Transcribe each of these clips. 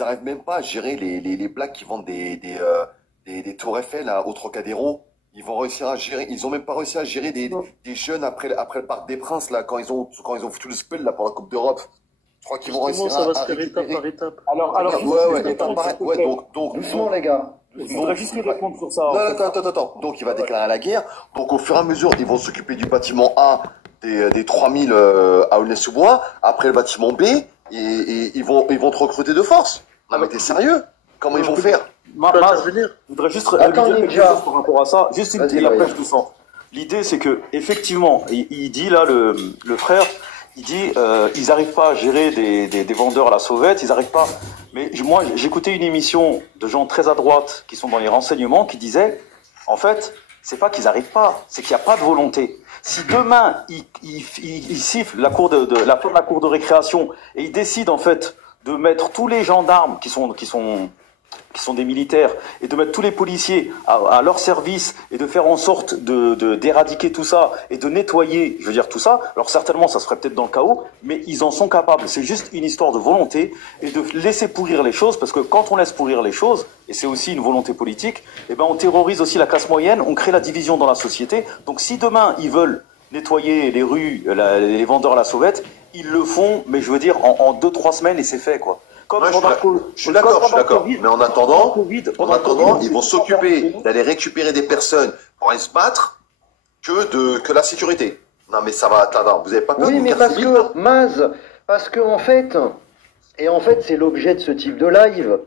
n'arrivent même pas à gérer les blagues qui vendent des tours Eiffel au Trocadéro. Ils vont réussir à gérer, ils ont même pas réussi à gérer des jeunes après le Parc des Princes, là, quand ils ont foutu le spell, là, pour la Coupe d'Europe. Je crois qu'ils vont Justement, réussir ça va se à faire étape récupérer. par étape. Alors, Ouais, juste, ouais, étape par étape. Ouais, Doucement, les gars. je voudrais juste lui répondre sur ça. En non, fait. attends. Donc, il va déclarer la guerre. Donc, au fur et à mesure, ils vont s'occuper du bâtiment A, des 3000 à Aulnay-sous-Bois. Après, le bâtiment B, et ils vont te recruter de force. Non, mais t'es sérieux? Comment ils vont faire? Intervenir. Je voudrais juste Attends, lui dire quelque Ninja. chose par rapport à ça. Juste une Vas-y, et après Maria. je descends. L'idée c'est que effectivement, il dit là le frère, il dit ils n'arrivent pas à gérer des vendeurs à la sauvette, ils n'arrivent pas. Mais moi j'écoutais une émission de gens très à droite qui sont dans les renseignements qui disaient en fait c'est pas qu'ils n'arrivent pas, c'est qu'il n'y a pas de volonté. Si demain ils sifflent la fin de la cour de récréation et ils décident en fait de mettre tous les gendarmes qui sont des militaires et de mettre tous les policiers à leur service et de faire en sorte d'éradiquer tout ça et de nettoyer, je veux dire tout ça, alors certainement ça se ferait peut-être dans le chaos, mais ils en sont capables. C'est juste une histoire de volonté et de laisser pourrir les choses, parce que quand on laisse pourrir les choses, et c'est aussi une volonté politique, eh ben on terrorise aussi la classe moyenne, on crée la division dans la société. Donc si demain ils veulent nettoyer les rues, les vendeurs à la sauvette, ils le font, mais je veux dire en 2-3 semaines et c'est fait quoi. Comme Ouais, pendant je suis d'accord. Mais en attendant, pendant le Covid, ils vont s'occuper d'aller récupérer des personnes pour aller se battre que la sécurité. Non, mais ça va, attends, vous avez pas peur Oui, d'une mais guerre parce civile, là? que, Maz, parce que en fait, c'est l'objet de ce type de live.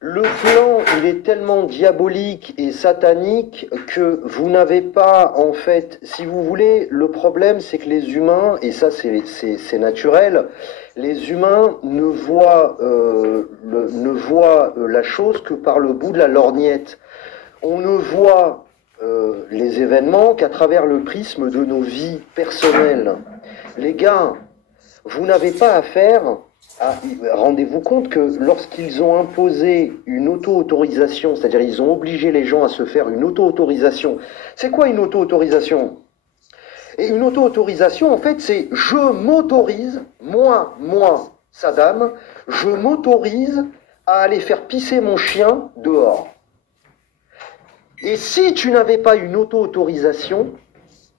Le plan, il est tellement diabolique et satanique que vous n'avez pas, en fait, si vous voulez, le problème, c'est que les humains, et ça c'est naturel, les humains ne voient la chose que par le bout de la lorgnette. On ne voit les événements qu'à travers le prisme de nos vies personnelles. Les gars, vous n'avez pas affaire à... Rendez-vous compte que lorsqu'ils ont imposé une auto-autorisation, c'est-à-dire ils ont obligé les gens à se faire une auto-autorisation. C'est quoi une auto-autorisation? Et une auto-autorisation, en fait, c'est je m'autorise, moi, Saddam, je m'autorise à aller faire pisser mon chien dehors. Et si tu n'avais pas une auto-autorisation,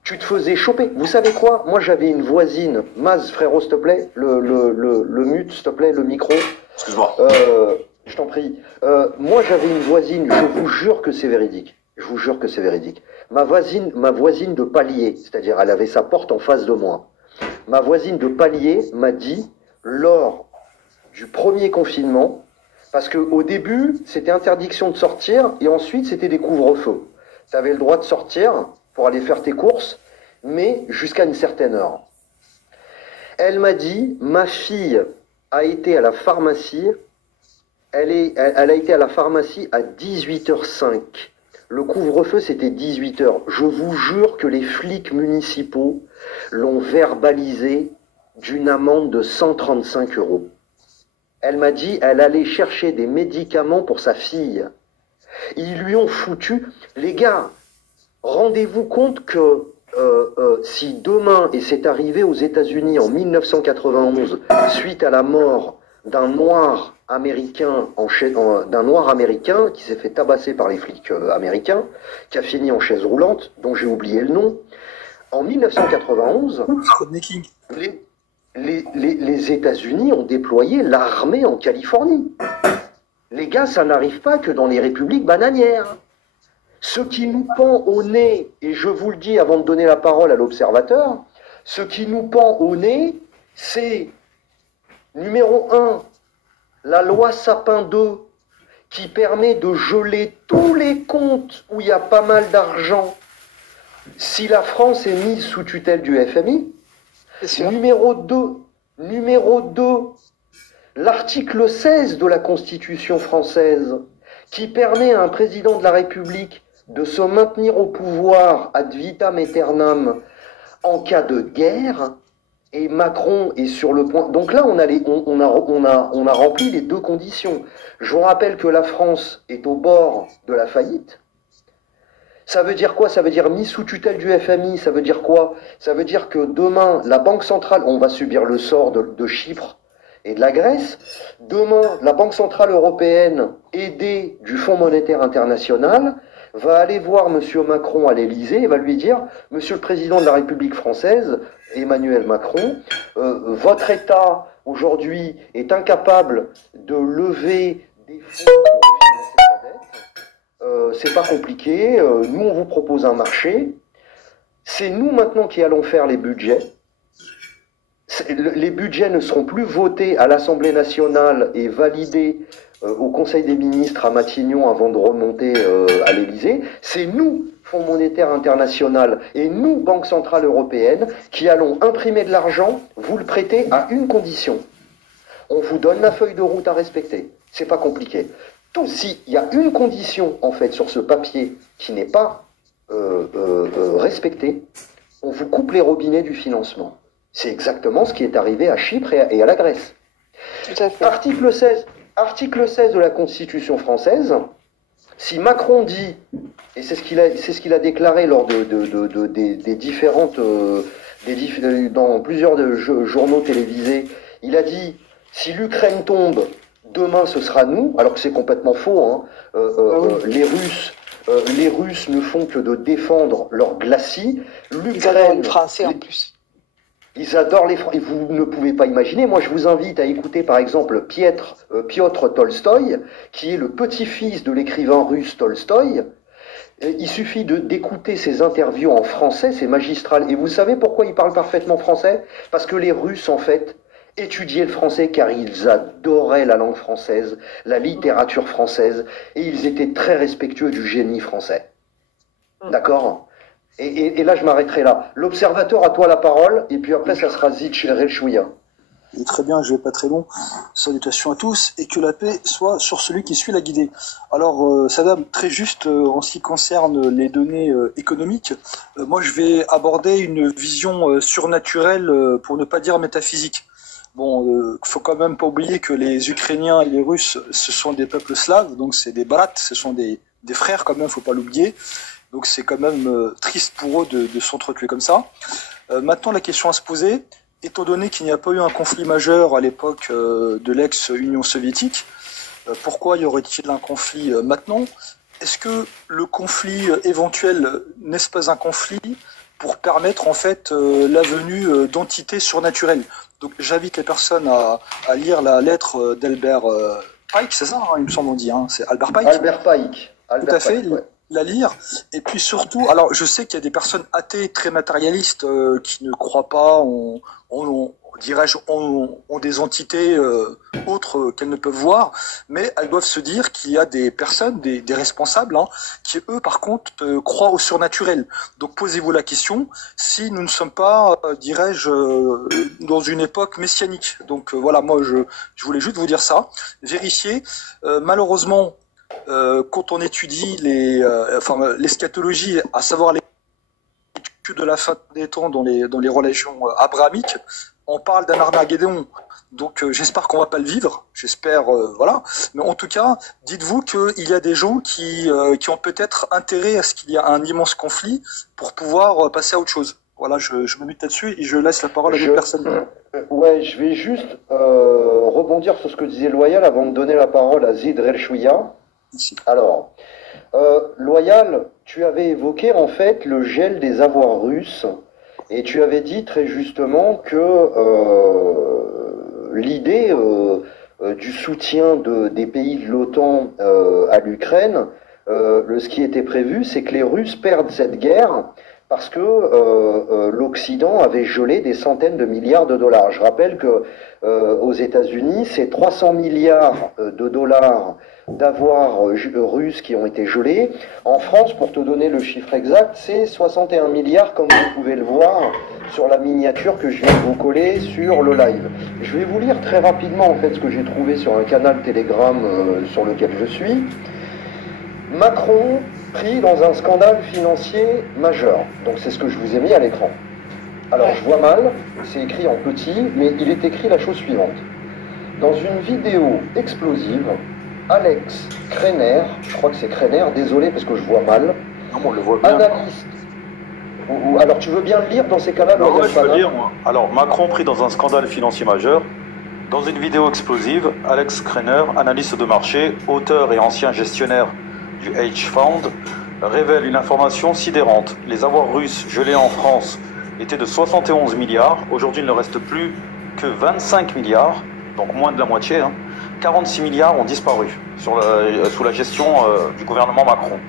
tu te faisais choper. Vous savez quoi? Moi, j'avais une voisine. Maz, frérot, s'il te plaît, le mute, s'il te plaît, le micro. Excuse-moi. Je t'en prie. Moi, j'avais une voisine, je vous jure que c'est véridique. Je vous jure que c'est véridique. Ma voisine de palier, c'est-à-dire elle avait sa porte en face de moi. Ma voisine de palier m'a dit, lors du premier confinement, parce qu'au début, c'était interdiction de sortir, et ensuite, c'était des couvre-feux. Tu avais le droit de sortir pour aller faire tes courses, mais jusqu'à une certaine heure. Elle m'a dit, ma fille a été à la pharmacie, elle a été à la pharmacie à 18h05. Le couvre-feu, c'était 18h. Je vous jure que les flics municipaux l'ont verbalisé d'une amende de 135 €. Elle m'a dit, elle allait chercher des médicaments pour sa fille. Ils lui ont foutu... Les gars, rendez-vous compte que si demain, et c'est arrivé aux États-Unis en 1991, suite à la mort d'un noir américain, d'un noir américain qui s'est fait tabasser par les flics américains, qui a fini en chaise roulante, dont j'ai oublié le nom, en 1991, les États-Unis ont déployé l'armée en Californie. Les gars, ça n'arrive pas que dans les républiques bananières. Ce qui nous pend au nez, et je vous le dis avant de donner la parole à l'observateur, ce qui nous pend au nez, c'est numéro 1, la loi Sapin 2, qui permet de geler tous les comptes où il y a pas mal d'argent si la France est mise sous tutelle du FMI. Numéro 2, l'article 16 de la Constitution française, qui permet à un président de la République de se maintenir au pouvoir ad vitam aeternam en cas de guerre, et Macron est sur le point... Donc là, on a rempli les deux conditions. Je vous rappelle que la France est au bord de la faillite. Ça veut dire quoi? Ça veut dire mise sous tutelle du FMI. Ça veut dire quoi? Ça veut dire que demain, la Banque centrale, on va subir le sort de Chypre, et de la Grèce. Demain, la Banque Centrale Européenne, aidée du Fonds Monétaire International, va aller voir M. Macron à l'Élysée et va lui dire « Monsieur le Président de la République française, Emmanuel Macron, votre État aujourd'hui est incapable de lever des fonds pour financer sa dette. C'est pas compliqué, nous on vous propose un marché. C'est nous maintenant qui allons faire les budgets. Les budgets ne seront plus votés à l'Assemblée nationale et validés au Conseil des ministres à Matignon avant de remonter à l'Élysée. C'est nous, Fonds monétaire international, et nous, Banque centrale européenne, qui allons imprimer de l'argent, vous le prêtez à une condition. On vous donne la feuille de route à respecter. C'est pas compliqué. Tout, s'il y a une condition, en fait, sur ce papier qui n'est pas respectée, on vous coupe les robinets du financement. C'est exactement ce qui est arrivé à Chypre et à la Grèce. Tout à fait. Article 16 de la Constitution française, si Macron dit, et c'est ce qu'il a déclaré lors des différentes, dans plusieurs journaux télévisés, il a dit, si l'Ukraine tombe, demain ce sera nous, alors que c'est complètement faux, hein. Les Russes ne font que de défendre leur glacis. Ils adorent les Français en plus. Ils adorent les Français. Vous ne pouvez pas imaginer. Moi, je vous invite à écouter, par exemple, Piotr Tolstoï, qui est le petit-fils de l'écrivain russe Tolstoï. Il suffit d'écouter ses interviews en français, c'est magistral. Et vous savez pourquoi il parle parfaitement français? Parce que les Russes, en fait, étudiaient le français car ils adoraient la langue française, la littérature française, et ils étaient très respectueux du génie français. D'accord? Et là, je m'arrêterai là. L'observateur, à toi la parole, et puis après, ça sera Zitch Relchouia. Et très bien, je vais pas très long. Salutations à tous, et que la paix soit sur celui qui suit la guidée. Alors, Saddam, très juste en ce qui concerne les données économiques, moi je vais aborder une vision surnaturelle, pour ne pas dire métaphysique. Bon, faut quand même pas oublier que les Ukrainiens et les Russes, ce sont des peuples slaves, donc c'est des brats, ce sont des frères quand même, faut pas l'oublier. Donc c'est quand même triste pour eux de s'entretuer comme ça. Maintenant, la question à se poser, étant donné qu'il n'y a pas eu un conflit majeur à l'époque de l'ex-Union soviétique, pourquoi y aurait-il un conflit maintenant? Est-ce que le conflit éventuel n'est-ce pas un conflit pour permettre en fait la venue d'entités surnaturelles? Donc j'invite les personnes à lire la lettre d'Albert Pike, c'est ça, hein, il me semble on dit, hein, c'est Albert Pike. Albert Pike. Tout à fait. Ouais. La lire, et puis surtout, alors je sais qu'il y a des personnes athées très matérialistes qui ne croient pas, dirais-je, ont des entités autres qu'elles ne peuvent voir, mais elles doivent se dire qu'il y a des personnes, des responsables, hein, qui eux par contre croient au surnaturel. Donc posez-vous la question si nous ne sommes pas, dirais-je, dans une époque messianique. Donc voilà, moi je voulais juste vous dire ça, vérifiez. Malheureusement, quand on étudie l'eschatologie, à savoir l'étude de la fin des temps dans les religions abrahamiques, on parle d'un Armageddon. Donc j'espère qu'on va pas le vivre, j'espère, voilà. Mais en tout cas, dites-vous qu'il y a des gens qui ont peut-être intérêt à ce qu'il y ait un immense conflit pour pouvoir passer à autre chose. Voilà, je me mute là-dessus et je laisse la parole à d'autres personnes. Ouais, je vais juste rebondir sur ce que disait Loyal avant de donner la parole à Zid Relchouia. Alors, Loyal, tu avais évoqué en fait le gel des avoirs russes et tu avais dit très justement que l'idée du soutien des pays de l'OTAN à l'Ukraine, ce qui était prévu, c'est que les Russes perdent cette guerre parce que l'Occident avait gelé des centaines de milliards de dollars. Je rappelle que aux États-Unis, c'est 300 milliards de dollars d'avoirs russes qui ont été gelés. En France, pour te donner le chiffre exact, c'est 61 milliards, comme vous pouvez le voir sur la miniature que je viens de vous coller sur le live. Je vais vous lire très rapidement en fait ce que j'ai trouvé sur un canal Telegram sur lequel je suis. Macron pris dans un scandale financier majeur. Donc c'est ce que je vous ai mis à l'écran. Alors je vois mal, c'est écrit en petit, mais il est écrit la chose suivante. Dans une vidéo explosive, Alex Kreiner, je crois que c'est Kreiner, désolé parce que je vois mal. Non, on le voit bien. Analyste. Alors tu veux bien le lire dans ces cas-là? Non, je peux lire, moi. Alors, Macron pris dans un scandale financier majeur. Dans une vidéo explosive, Alex Kreiner, analyste de marché, auteur et ancien gestionnaire du Hedge Fund, révèle une information sidérante. Les avoirs russes gelés en France étaient de 71 milliards. Aujourd'hui, il ne reste plus que 25 milliards, donc moins de la moitié. 46 milliards ont disparu sous la gestion du gouvernement Macron.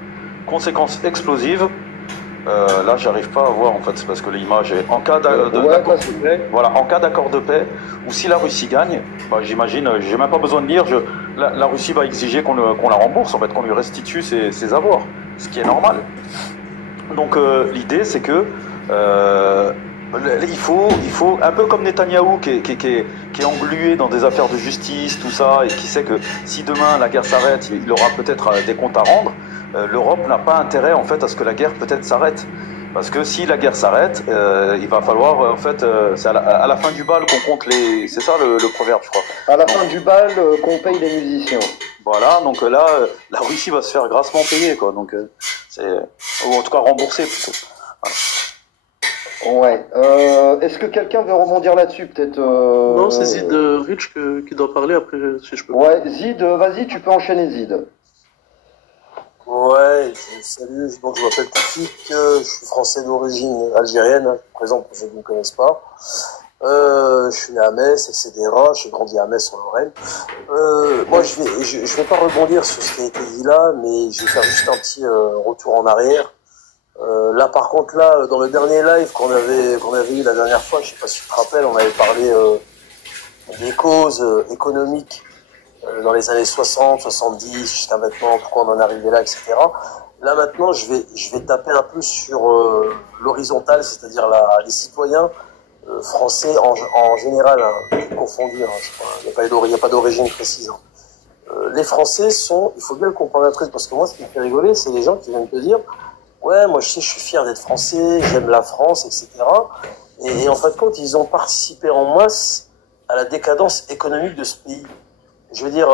Conséquence explosive, là j'arrive pas à voir en fait, c'est parce que l'image est en cas d'accord de paix. Voilà, en cas d'accord de paix, ou si la Russie gagne, bah, j'imagine, j'ai même pas besoin de lire, la Russie va exiger qu'on la rembourse, en fait, qu'on lui restitue ses avoirs, ce qui est normal. Donc l'idée c'est que il faut un peu comme Netanyahou qui est englué dans des affaires de justice, tout ça, et qui sait que si demain la guerre s'arrête, il aura peut-être des comptes à rendre. L'Europe n'a pas intérêt en fait à ce que la guerre peut-être s'arrête, parce que si la guerre s'arrête, il va falloir en fait, c'est à la fin du bal qu'on compte les, c'est ça le proverbe, je crois. À la fin du bal, qu'on paye les musiciens. Voilà, donc là, la Russie va se faire grassement payer, quoi. Donc ou en tout cas rembourser plutôt. Voilà. Ouais. Est-ce que quelqu'un veut rebondir là-dessus, peut-être Non, c'est Zid Rich qui doit parler après, si je peux. Ouais, Zid, vas-y, tu peux enchaîner, Zid. Ouais, salut, donc je m'appelle Toufik, je suis français d'origine algérienne, présent pour ceux qui ne me connaissent pas. Je suis né à Metz, etc. J'ai grandi à Metz en Lorraine. Moi, je vais pas rebondir sur ce qui a été dit là, mais je vais faire juste un petit retour en arrière. Là, par contre, là, dans le dernier live qu'on avait eu la dernière fois, je sais pas si tu te rappelles, on avait parlé des causes économiques dans les années 60, 70, jusqu'à maintenant, pourquoi on en est arrivé là, etc. Là, maintenant, je vais taper un peu sur l'horizontale, c'est-à-dire les citoyens français en général, tout confondu, il n'y a pas d'origine précise. Les Français sont, il faut bien le comprendre un truc, parce que moi, ce qui me fait rigoler, c'est les gens qui viennent te dire ouais, moi je sais, je suis fier d'être français, j'aime la France, etc. Et en fin de compte, ils ont participé en masse à la décadence économique de ce pays. Je veux dire,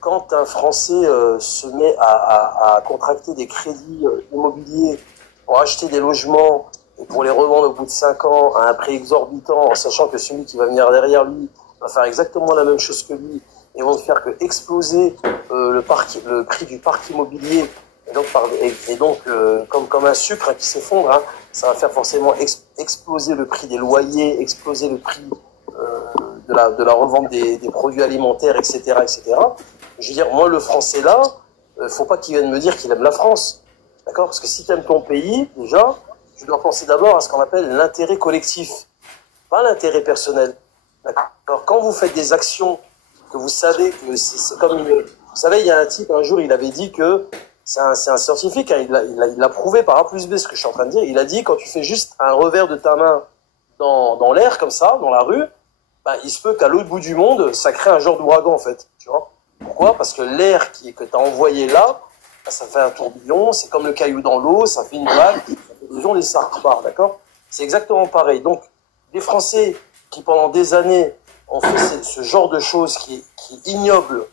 quand un Français se met à contracter des crédits immobiliers pour acheter des logements et pour les revendre au bout de 5 ans à un prix exorbitant, en sachant que celui qui va venir derrière lui va faire exactement la même chose que lui, et vont faire que exploser le prix du parc immobilier. Et donc, comme un sucre qui s'effondre, ça va faire forcément exploser le prix des loyers, exploser le prix de la revente des produits alimentaires, etc., etc. Je veux dire, moi, le Français là, faut pas qu'il vienne me dire qu'il aime la France, d'accord? Parce que si tu aimes ton pays, déjà, tu dois penser d'abord à ce qu'on appelle l'intérêt collectif, pas l'intérêt personnel, d'accord? Quand vous faites des actions que vous savez que c'est comme une... Vous savez, il y a un type, un jour, il avait dit que c'est un scientifique, il l'a prouvé par A plus B ce que je suis en train de dire. Il a dit, quand tu fais juste un revers de ta main dans l'air, comme ça, dans la rue, bah, il se peut qu'à l'autre bout du monde, ça crée un genre d'ouragan, en fait. Tu vois? Pourquoi? Parce que l'air que tu as envoyé là, bah, ça fait un tourbillon, c'est comme le caillou dans l'eau, ça fait une vague, ça fait des ondes et ça repart, d'accord? C'est exactement pareil. Donc, les Français qui, pendant des années, ont fait ce genre de choses qui est ignoble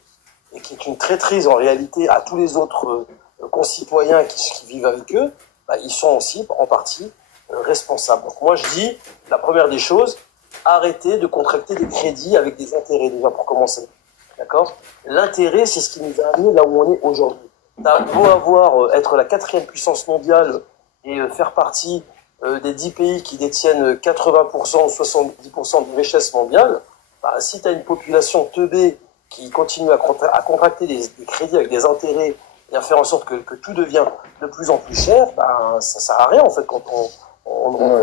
et qui est une traîtrise, en réalité, à tous les autres concitoyens qui vivent avec eux, bah, ils sont aussi en partie responsables. Donc moi je dis, la première des choses, arrêtez de contracter des crédits avec des intérêts déjà pour commencer. D'accord? L'intérêt, c'est ce qui nous a amené là où on est aujourd'hui. T'as beau être la 4e puissance mondiale et faire partie des 10 pays qui détiennent 80% ou 70% des richesses mondiales, bah, si tu as une population teubée qui continue à contracter des crédits avec des intérêts et à faire en sorte que tout devient de plus en plus cher, ben, ça sert à rien, en fait, quand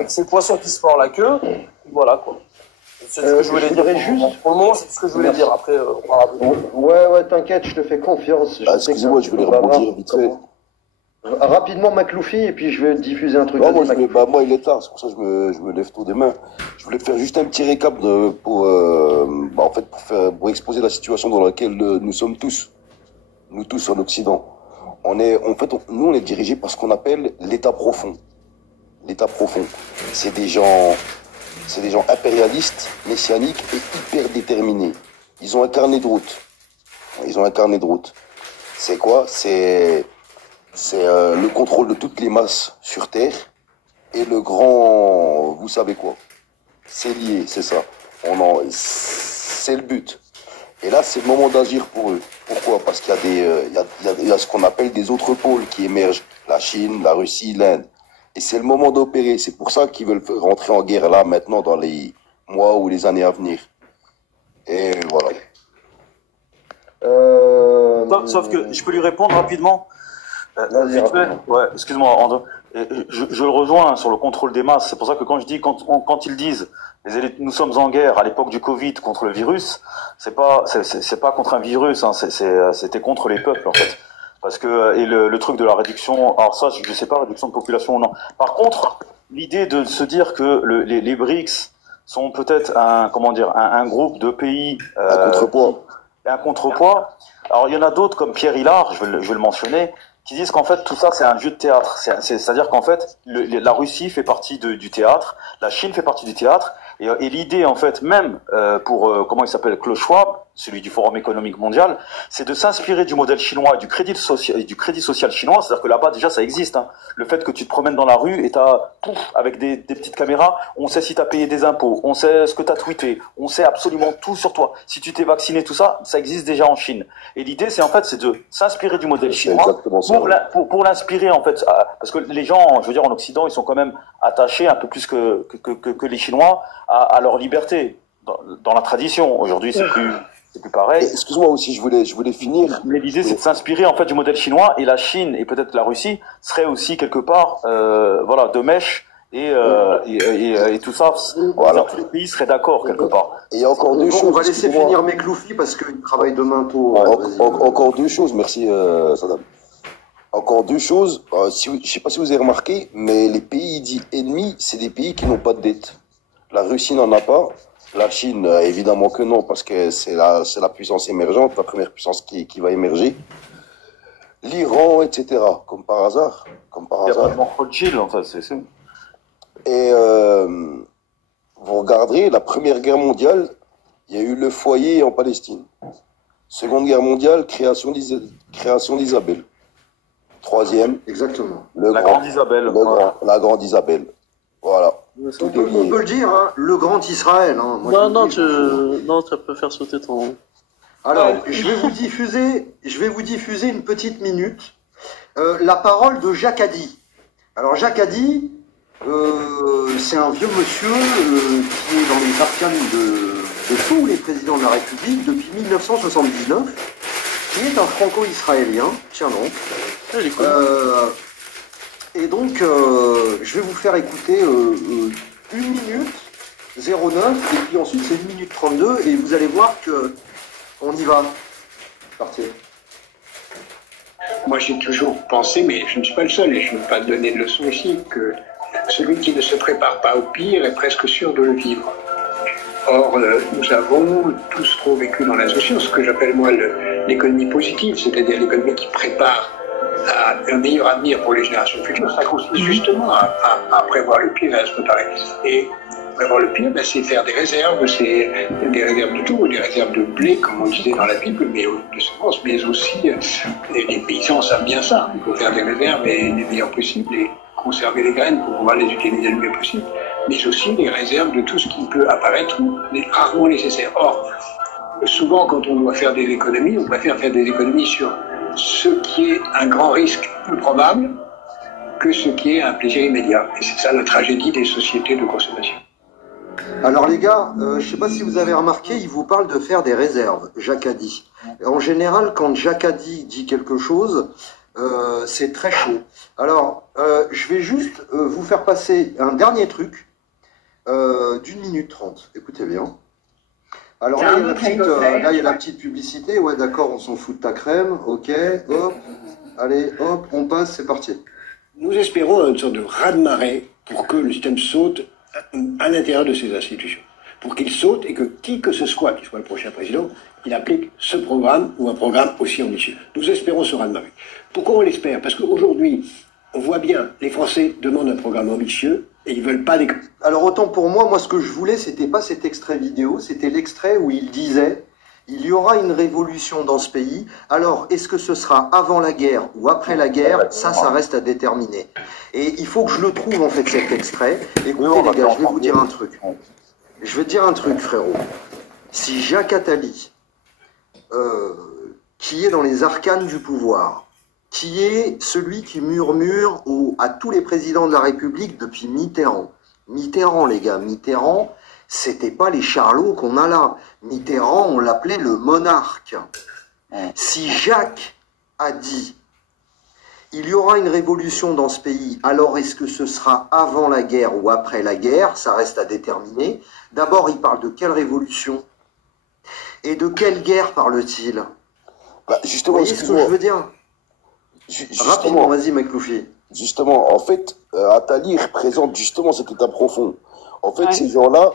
c'est le poisson qui se mord la queue, voilà, quoi. C'est ce que je voulais dire. Pour le moment, c'est ce que je voulais dire. Après, on parlera de... Ouais, t'inquiète, je te fais confiance. Excusez-moi, je voulais rebondir vite fait. Rapidement, Macloufi, et puis je vais diffuser un truc. Non, moi, il est tard, c'est pour ça que je me lève tôt demain. Je voulais faire juste un petit récap pour exposer la situation dans laquelle nous sommes tous. Nous tous en Occident. Nous, on est dirigés par ce qu'on appelle l'État profond. L'État profond. C'est des gens impérialistes, messianiques et hyper déterminés. Ils ont un carnet de route. C'est quoi? C'est le contrôle de toutes les masses sur Terre et le grand, vous savez quoi? C'est lié, c'est ça. C'est le but. Et là, c'est le moment d'agir pour eux. Pourquoi? Parce qu'il y a il y a ce qu'on appelle des autres pôles qui émergent. La Chine, la Russie, l'Inde. Et c'est le moment d'opérer. C'est pour ça qu'ils veulent rentrer en guerre là, maintenant, dans les mois ou les années à venir. Et voilà. Sauf que je peux lui répondre rapidement. Vite fait. Ouais, excuse-moi, André. Je le rejoins sur le contrôle des masses. C'est pour ça que quand je dis, quand ils disent, nous sommes en guerre à l'époque du Covid contre le virus, c'est pas contre un virus, hein, c'était contre les peuples, en fait. Parce que, et le truc de la réduction, alors ça, je sais pas, réduction de population ou non. Par contre, l'idée de se dire que les BRICS sont peut-être un groupe de pays, un contrepoids. Alors, il y en a d'autres comme Pierre Hillard, je vais le mentionner, qui disent qu'en fait tout ça c'est un jeu de théâtre. C'est-à-dire qu'en fait la Russie fait partie du théâtre, la Chine fait partie du théâtre, et l'idée en fait même pour comment il s'appelle, Klaus Schwab, celui du Forum économique mondial, c'est de s'inspirer du modèle chinois et du crédit social chinois. C'est-à-dire que là-bas déjà ça existe. Hein. Le fait que tu te promènes dans la rue et t'as avec des petites caméras, on sait si t'as payé des impôts, on sait ce que t'as tweeté, on sait absolument tout sur toi. Si tu t'es vacciné, tout ça, ça existe déjà en Chine. Et l'idée c'est de s'inspirer du modèle chinois pour l'inspirer en fait, parce que les gens, je veux dire en Occident, ils sont quand même attachés un peu plus que les Chinois à leur liberté dans la tradition. Aujourd'hui c'est plus pareil. Excuse-moi aussi, je voulais finir. Mais l'idée, c'est de s'inspirer en fait du modèle chinois, et la Chine et peut-être la Russie seraient aussi quelque part, voilà, de mèche et tout ça. Voilà. Tous les pays seraient d'accord quelque part. Et il y a encore deux choses. On va laisser finir Mekloufi parce qu'il travaille demain tôt. Encore deux choses, merci Saddam. Encore deux choses. Je sais pas si vous avez remarqué, mais les pays dits ennemis, c'est des pays qui n'ont pas de dette. La Russie n'en a pas. La Chine, évidemment que non, parce que c'est la puissance émergente, la première puissance qui va émerger. L'Iran, etc. Comme par hasard. Il y a vraiment trop de chill, en fait, c'est ça. Et vous regarderez, la Première Guerre mondiale, il y a eu le foyer en Palestine. Seconde Guerre mondiale, création d'Isabelle. Troisième, exactement. La Grande Isabelle. La Grande Isabelle. Voilà. On peut le dire, hein, le grand Israël. Hein. Moi, non, tu peux faire sauter ton... Alors, je vais vous diffuser une petite minute la parole de Jacques Hadi. Alors, Jacques Hadi, c'est un vieux monsieur qui est dans les arcanes de tous les présidents de la République depuis 1979, qui est un franco-israélien, tiens donc. Et donc, je vais vous faire écouter 1 minute 09, et puis ensuite c'est 1 minute 32, et vous allez voir que on y va. Parti. Moi j'ai toujours pensé, mais je ne suis pas le seul, et je ne veux pas donner de leçon ici, que celui qui ne se prépare pas au pire est presque sûr de le vivre. Or, nous avons tous trop vécu dans l'insouciance, ce que j'appelle moi l'économie positive, c'est-à-dire l'économie qui prépare à un meilleur avenir pour les générations futures. Ça consiste justement à prévoir le pire et à se préparer. Et prévoir le pire, c'est faire des réserves, c'est des réserves de tout, des réserves de blé, comme on disait dans la Bible, mais de semences, mais aussi les paysans savent bien ça. Il faut faire des réserves et les meilleures possibles et conserver les graines pour pouvoir les utiliser le mieux possible, mais aussi des réserves de tout ce qui peut apparaître, mais rarement nécessaire. Or, souvent, quand on doit faire des économies, on préfère faire des économies sur ce qui est un grand risque peu probable que ce qui est un plaisir immédiat. Et c'est ça la tragédie des sociétés de consommation. Alors les gars, je ne sais pas si vous avez remarqué, il vous parle de faire des réserves, Jacques Hadi. En général, quand Jacques Hadi dit quelque chose, c'est très chaud. Alors, je vais juste vous faire passer un dernier truc d'1 minute 30. Écoutez bien. Alors là, il y a la petite publicité. Ouais, d'accord, on s'en fout de ta crème. Ok, hop. Allez, hop, on passe, c'est parti. Nous espérons une sorte de raz-de-marée pour que le système saute à l'intérieur de ces institutions. Pour qu'il saute et que qui que ce soit, qui soit le prochain président, il applique ce programme ou un programme aussi ambitieux. Nous espérons ce raz-de-marée. Pourquoi on l'espère? Parce qu'aujourd'hui, on voit bien, les Français demandent un programme ambitieux et ils veulent pas des... Alors autant pour moi, ce que je voulais, c'était pas cet extrait vidéo, c'était l'extrait où il disait « Il y aura une révolution dans ce pays, alors est-ce que ce sera avant la guerre ou après la guerre? Ça reste à déterminer. » Et il faut que je le trouve en fait cet extrait. Écoutez les gars, je vais vous dire un truc. Je vais te dire un truc frérot. si Jacques Attali, qui est dans les arcanes du pouvoir, qui est celui qui murmure à tous les présidents de la République depuis Mitterrand. Mitterrand, les gars, Mitterrand, c'était pas les charlots qu'on a là. Mitterrand, on l'appelait le monarque. Si Jacques a dit il y aura une révolution dans ce pays, alors est-ce que ce sera avant la guerre ou après la guerre? Ça reste à déterminer. D'abord, il parle de quelle révolution? Et de quelle guerre parle-t-il? Justement, vous voyez ce que je veux dire? Rapidement, vas-y, McLoufie. Justement, en fait, Attali représente justement cet état profond. En fait, ces gens-là,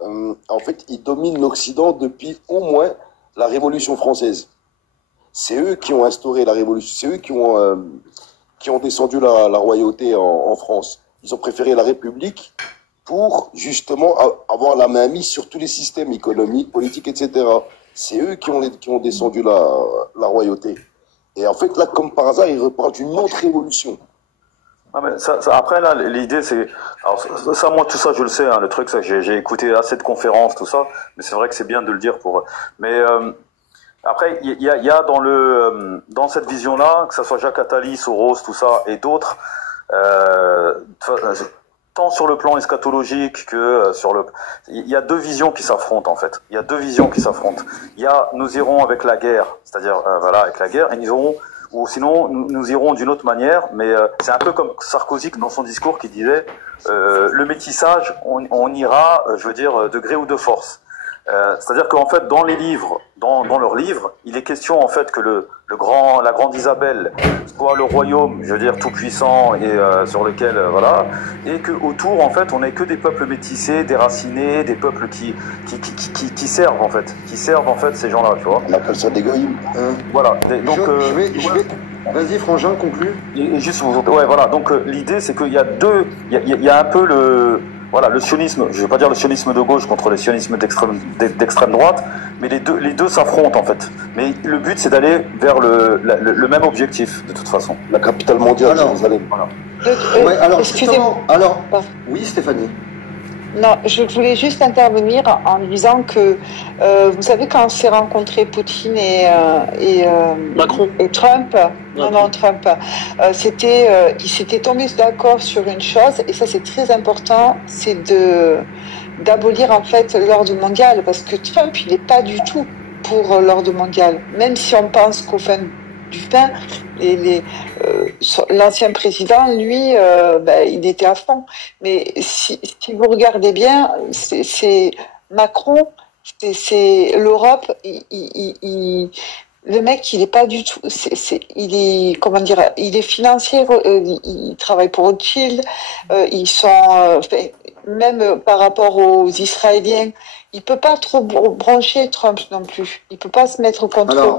en fait, ils dominent l'Occident depuis au moins la Révolution française. C'est eux qui ont instauré la Révolution, c'est eux qui ont descendu la royauté en France. Ils ont préféré la République pour justement avoir la main mise sur tous les systèmes économiques, politiques, etc. C'est eux qui ont descendu la royauté. Et en fait, là, comme par hasard, ils reparlent d'une autre révolution. Ah mais après, là, l'idée, c'est... Alors, ça, moi, tout ça, je le sais, hein, le truc, c'est que j'ai écouté assez de conférences, tout ça, mais c'est vrai que c'est bien de le dire pour... Mais après, il y a dans cette vision-là, que ce soit Jacques Attali, Soros, tout ça, et d'autres, tant sur le plan eschatologique que sur le... Il y a deux visions qui s'affrontent, en fait. Il y a deux visions qui s'affrontent. Il y a, nous irons avec la guerre, c'est-à-dire, voilà, avec la guerre, et nous irons... Ou sinon, nous irons d'une autre manière, mais c'est un peu comme Sarkozy dans son discours qui disait le métissage, on ira, je veux dire, de gré ou de force. C'est-à-dire qu'en fait, dans les livres, dans leurs livres, il est question en fait que la grande Isabelle soit le royaume, je veux dire, tout puissant et sur lequel voilà, et que autour en fait, on n'est que des peuples métissés, déracinés, des peuples qui servent en fait, ces gens-là, tu vois. On appelle ça des goïms. Voilà. Donc je vais... Vas-y, Frangin, conclue. Et juste, ouais, voilà. Donc l'idée, c'est qu'il y a il y a un peu le sionisme. Je vais pas dire le sionisme de gauche contre le sionisme d'extrême droite, mais les deux s'affrontent en fait. Mais le but, c'est d'aller vers le même objectif de toute façon. La capitale mondiale, Jérusalem. Voilà. Ouais, alors justement, oui, Stéphanie. Non, je voulais juste intervenir en disant que, vous savez, quand on s'est rencontrés, Poutine et Macron et Trump, Trump, ils s'étaient tombés d'accord sur une chose, et ça c'est très important, c'est d'abolir en fait l'ordre mondial, parce que Trump, il n'est pas du tout pour l'ordre mondial, même si on pense qu'au fin du fin, l'ancien président, lui, il était à fond. Mais si vous regardez bien, c'est Macron, c'est l'Europe. Le mec, il est pas du tout. Il est, comment dire, il est financier. Il travaille pour Rothschild. Ils sont même par rapport aux Israéliens, il peut pas trop brancher Trump non plus. Il peut pas se mettre contre eux.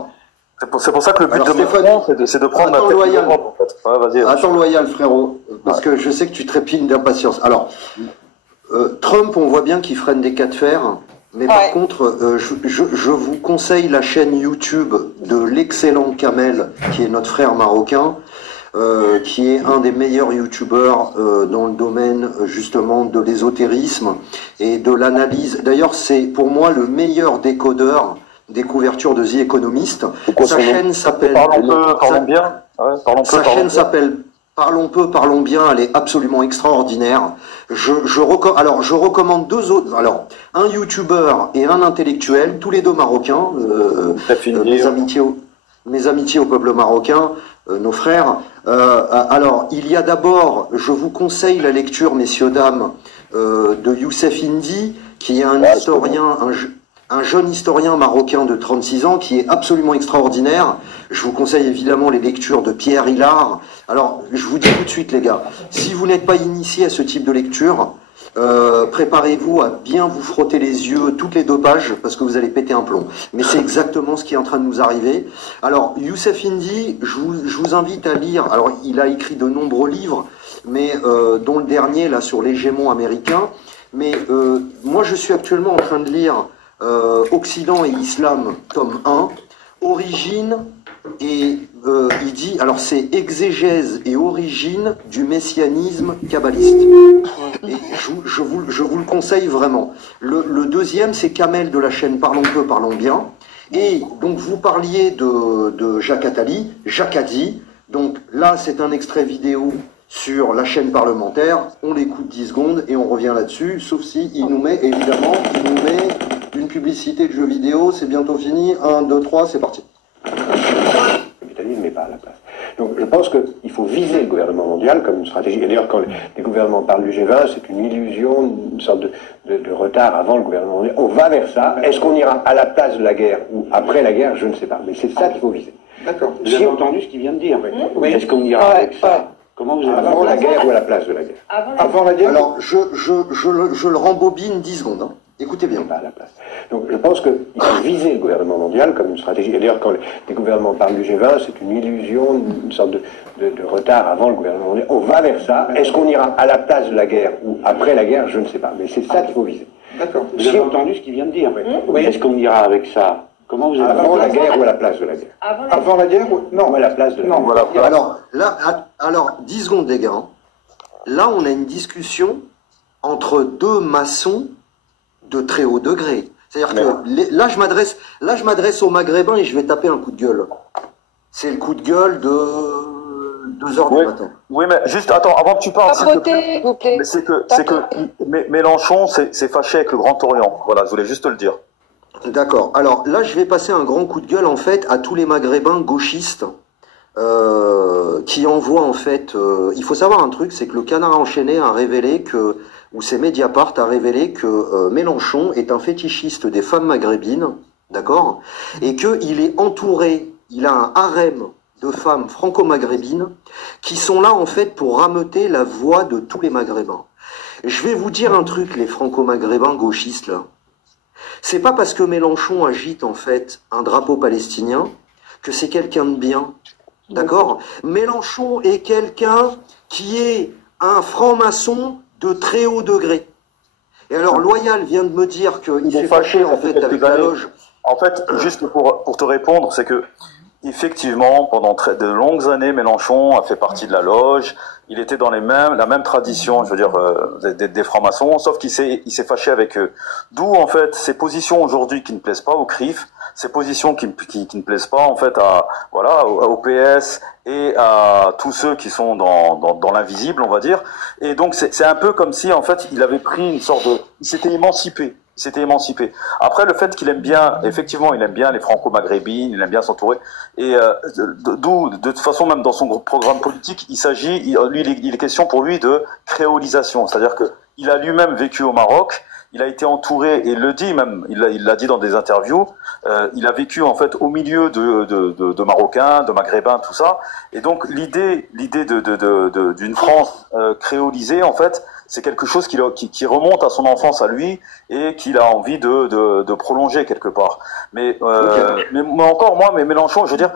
C'est pour ça que le but de Macron, c'est de prendre la tête de l'Europe, en fait. Ouais, vas-y. Attends, Loyal, frérot, parce que je sais que tu trépignes d'impatience. Alors, Trump, on voit bien qu'il freine des cas de fer, mais par contre, je vous conseille la chaîne YouTube de l'excellent Kamel, qui est notre frère marocain, qui est un des meilleurs youtubeurs dans le domaine justement de l'ésotérisme et de l'analyse. D'ailleurs, c'est pour moi le meilleur décodeur des couvertures de The Economist. Sa chaîne s'appelle... Parlons bien. Sa chaîne s'appelle Parlons peu, parlons bien. Elle est absolument extraordinaire. Je recommande deux autres. Alors, un youtubeur et un intellectuel, tous les deux marocains. Mes amitiés au peuple marocain, nos frères. Alors, il y a d'abord, je vous conseille la lecture, messieurs, dames, de Youssef Indy, qui est un historien, un jeune historien marocain de 36 ans qui est absolument extraordinaire. Je vous conseille évidemment les lectures de Pierre Hillard. Alors, je vous dis tout de suite, les gars, si vous n'êtes pas initié à ce type de lecture, préparez-vous à bien vous frotter les yeux toutes les deux pages parce que vous allez péter un plomb. Mais c'est exactement ce qui est en train de nous arriver. Alors, Youssef Indy, je vous invite à lire. Alors, il a écrit de nombreux livres, mais dont le dernier, là, sur l'hégémon américain. Mais moi, je suis actuellement en train de lire Occident et Islam, tome 1, Origine, Et il dit, alors c'est exégèse et origine du messianisme kabbaliste. Et je vous le conseille vraiment. Le deuxième, c'est Kamel de la chaîne Parlons peu, parlons bien. Et donc vous parliez de Jacques Attali. Jacques a dit, donc là c'est un extrait vidéo sur la chaîne parlementaire, on l'écoute 10 secondes et on revient là-dessus, sauf si il nous met, évidemment, une publicité de jeu vidéo, c'est bientôt fini, 1, 2, 3, c'est parti. Le capitalisme n'est pas à la place. Donc je pense qu'il faut viser le gouvernement mondial comme une stratégie. Et d'ailleurs, quand les gouvernements parlent du G20, c'est une illusion, une sorte de retard avant le gouvernement mondial. On va vers ça. Est-ce qu'on ira à la place de la guerre ou après la guerre? Je ne sais pas. Mais c'est ça qu'il faut viser. D'accord. Vous avez entendu ce qu'il vient de dire. Oui. Est-ce qu'on ira avec ça? Comment vous avez avant la guerre ou à la place de la guerre? Avant la guerre? Alors, je le rembobine 10 secondes. Hein. Écoutez bien. Pas à la place. Donc je pense qu'il faut viser le gouvernement mondial comme une stratégie. Et d'ailleurs, quand les gouvernements parlent du G20, c'est une illusion, une sorte de retard avant le gouvernement mondial. On va vers ça. Est-ce qu'on ira à la place de la guerre ou après la guerre? Je ne sais pas. Mais c'est ça qu'il faut viser. D'accord. Vous avez entendu ce qu'il vient de dire. Oui. Est-ce qu'on ira avec ça? Comment vous avez avant la guerre ou à la place de la guerre? Avant la guerre ou... Non, à la place de la guerre. Voilà. Alors, 10 secondes les gars. Hein. Là, on a une discussion entre deux maçons de très haut degré. C'est-à-dire que là, je m'adresse aux Maghrébins et je vais taper un coup de gueule. C'est le coup de gueule de 2h du matin. Oui, mais juste, attends, avant que tu parles, s'il vous plaît. Mais c'est que Mélenchon s'est fâché avec le Grand Orient. Voilà, je voulais juste te le dire. D'accord. Alors là, je vais passer un grand coup de gueule en fait à tous les Maghrébins gauchistes qui envoient en fait. Il faut savoir un truc, c'est que le Canard enchaîné a révélé que, ou c'est Mediapart a révélé que Mélenchon est un fétichiste des femmes maghrébines, d'accord, et que il est entouré, il a un harem de femmes franco-maghrébines qui sont là en fait pour rameuter la voix de tous les Maghrébins. Je vais vous dire un truc, les franco-maghrébins gauchistes là. C'est pas parce que Mélenchon agite en fait un drapeau palestinien que c'est quelqu'un de bien, d'accord? Mélenchon est quelqu'un qui est un franc-maçon de très haut degré. Et alors Loyal vient de me dire qu'il s'est fâché en fait avec la loge. En fait, juste pour te répondre, c'est que effectivement, pendant de longues années, Mélenchon a fait partie de la loge. Il était dans la même tradition, je veux dire, des francs-maçons, sauf qu'il s'est fâché avec eux. D'où, en fait, ces positions aujourd'hui qui ne plaisent pas au CRIF, ces positions qui ne plaisent pas, en fait, au PS et à tous ceux qui sont dans l'invisible, on va dire. Et donc, c'est un peu comme si, en fait, il avait pris une sorte de, il s'était émancipé. Après, le fait qu'il aime bien, effectivement, il aime bien les franco-maghrébines, il aime bien s'entourer. Et d'où, de toute façon, même dans son programme politique, il est question pour lui de créolisation. C'est-à-dire que il a lui-même vécu au Maroc, il a été entouré, et il le dit même, il l'a dit dans des interviews, il a vécu en fait au milieu de Marocains, de Maghrébins, tout ça. Et donc l'idée d'une France créolisée, en fait, c'est quelque chose qui remonte à son enfance à lui et qu'il a envie de prolonger quelque part. Mais encore moi, mais Mélenchon, je veux dire,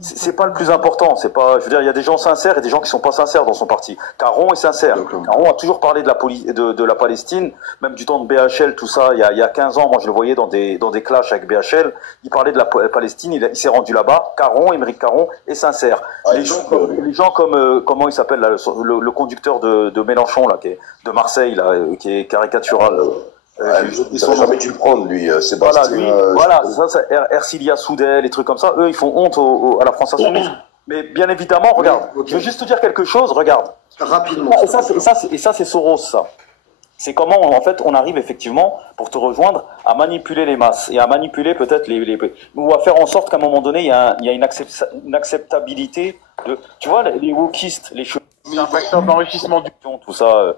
c'est pas le plus important. C'est pas, je veux dire, il y a des gens sincères et des gens qui sont pas sincères dans son parti. Caron est sincère. Caron a toujours parlé de la Palestine, même du temps de BHL, tout ça. Il y a 15 ans, moi je le voyais dans des clashs avec BHL. Il parlait de la Palestine. Il s'est rendu là-bas. Émeric Caron est sincère. Les gens comme comment il s'appelle là, le conducteur de Mélenchon là, qui est de Marseille, là, qui est caricatural. Il n'a jamais dû le prendre, lui, Sébastien. Voilà, ça, Ercilia Soudel, les trucs comme ça, eux, ils font honte à la France Insoumise. Mais bien évidemment, regarde, je veux juste te dire quelque chose, regarde. Rapidement. Et ça, c'est Soros, ça. C'est comment, en fait, on arrive effectivement, pour te rejoindre, à manipuler les masses et à manipuler peut-être ou à faire en sorte qu'à un moment donné, il y a une acceptabilité de, tu vois, les wokistes, les cheveux. C'est un facteur d'enrichissement du tout ça,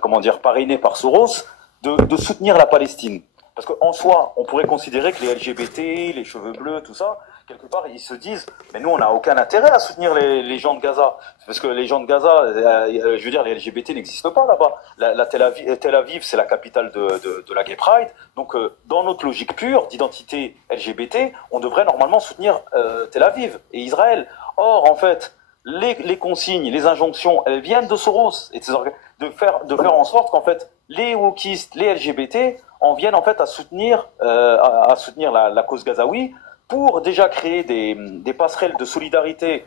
comment dire, parrainé par Soros, de soutenir la Palestine. Parce qu'en soi, on pourrait considérer que les LGBT, les cheveux bleus, tout ça, quelque part, ils se disent, mais nous, on n'a aucun intérêt à soutenir les gens de Gaza. Parce que les gens de Gaza, je veux dire, les LGBT n'existent pas là-bas. Tel Aviv, c'est la capitale de la Gay Pride. Donc, dans notre logique pure d'identité LGBT, on devrait normalement soutenir Tel Aviv et Israël. Or, en fait, les consignes, les injonctions, elles viennent de Soros et de faire en sorte qu'en fait les wokistes, les LGBT en viennent en fait à soutenir la cause gazaoui pour déjà créer des passerelles de solidarité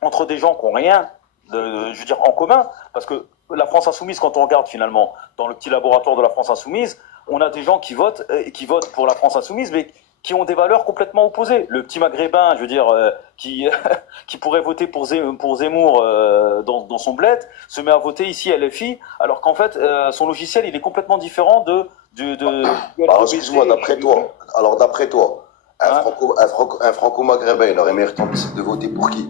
entre des gens qui n'ont rien, je veux dire, en commun, parce que la France Insoumise, quand on regarde finalement dans le petit laboratoire de la France Insoumise, on a des gens qui votent pour la France Insoumise, mais qui ont des valeurs complètement opposées. Le petit maghrébin, je veux dire, qui pourrait voter pour Zemmour dans son bled, se met à voter ici LFI, alors qu'en fait, son logiciel, il est complètement différent Alors, excuse-moi, d'après toi, un franco-maghrébin, il aurait mérité de voter pour qui?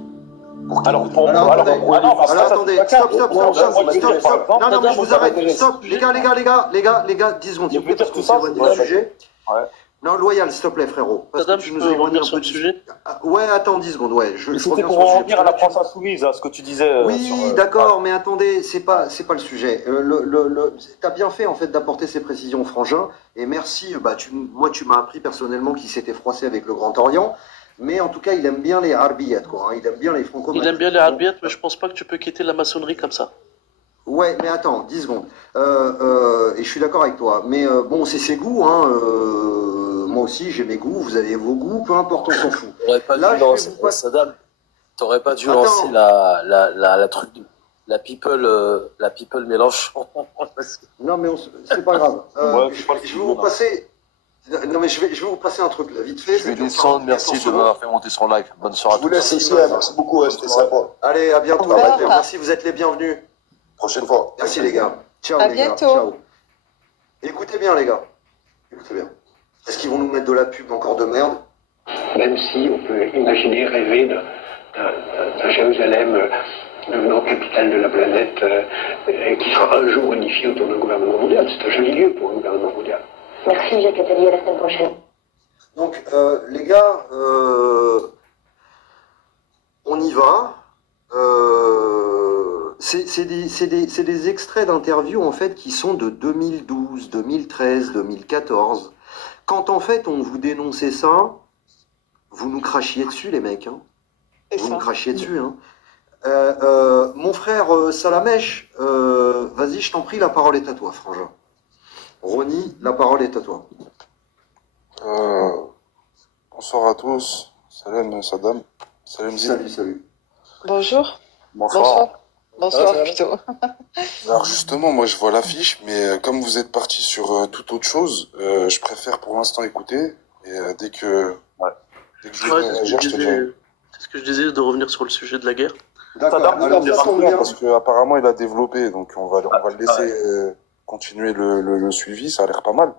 Alors, attendez, stop. Non, mais je vous arrête. Stop, les gars, 10 secondes, s'il vous plaît, parce qu'on s'éloigne du sujet. Non, loyal, s'il te plaît, frérot. Madame, tu peux revenir sur le sujet? Ouais, attends 10 secondes, ouais. C'était pour en revenir à la France Insoumise, à ce que tu disais. Oui, d'accord, mais attendez, c'est pas le sujet. T'as bien fait, en fait, d'apporter ces précisions, Frangin, et merci. Moi, tu m'as appris personnellement qu'il s'était froissé avec le Grand Orient. Mais en tout cas, il aime bien les Arbiyettes, quoi. Hein. Il aime bien les franco-maghrébins. Il aime bien les Arbiyettes, mais je pense pas que tu peux quitter la maçonnerie comme ça. Ouais, mais attends, 10 secondes. Et je suis d'accord avec toi. Mais bon, c'est ses goûts, hein. Moi aussi, j'ai mes goûts, vous avez vos goûts, peu importe, on s'en fout. T'aurais pas dû lancer, Saddam, t'aurais pas dû lancer la truc, la people Mélenchon. Non, mais c'est pas grave. Je vais vous passer. Non, mais je vais vous passer un truc là, vite fait. Je vais descendre, merci de m'avoir fait monter sur live. Bonne soirée à tous. Je vous laisse ici, merci beaucoup, c'était sympa. Allez, à bientôt. Merci, vous êtes les bienvenus. Prochaine fois. Merci les gars. Ciao à les bientôt. gars. Ciao. Écoutez bien les gars. Écoutez bien. Est-ce qu'ils vont nous mettre de la pub encore de merde? Même si on peut imaginer, rêver d'un Jérusalem devenant capitale de la planète qui sera un jour unifié autour d'un gouvernement mondial. C'est un joli lieu pour un gouvernement mondial. Merci Jacques Attali, à la semaine prochaine. Donc les gars, on y va. C'est des extraits d'interviews en fait qui sont de 2012, 2013, 2014. Quand en fait on vous dénonçait ça, vous nous crachiez dessus les mecs. Hein. Vous nous crachiez dessus. Hein. Mon frère Salamèche, vas-y, je t'en prie, la parole est à toi, Frangin. Ronnie, la parole est à toi. Bonsoir à tous. Salam Saddam. Salam Zine. Salut. Bonjour. Bonsoir. Bonsoir plutôt. Alors justement, moi je vois l'affiche, mais comme vous êtes parti sur toute autre chose, je préfère pour l'instant écouter. Et dès que je vais réagir, je te dirai. C'est ce que je disais, de revenir sur le sujet de la guerre. D'accord. Alors, parce qu'apparemment il a développé, donc on va le laisser continuer le suivi, ça a l'air pas mal.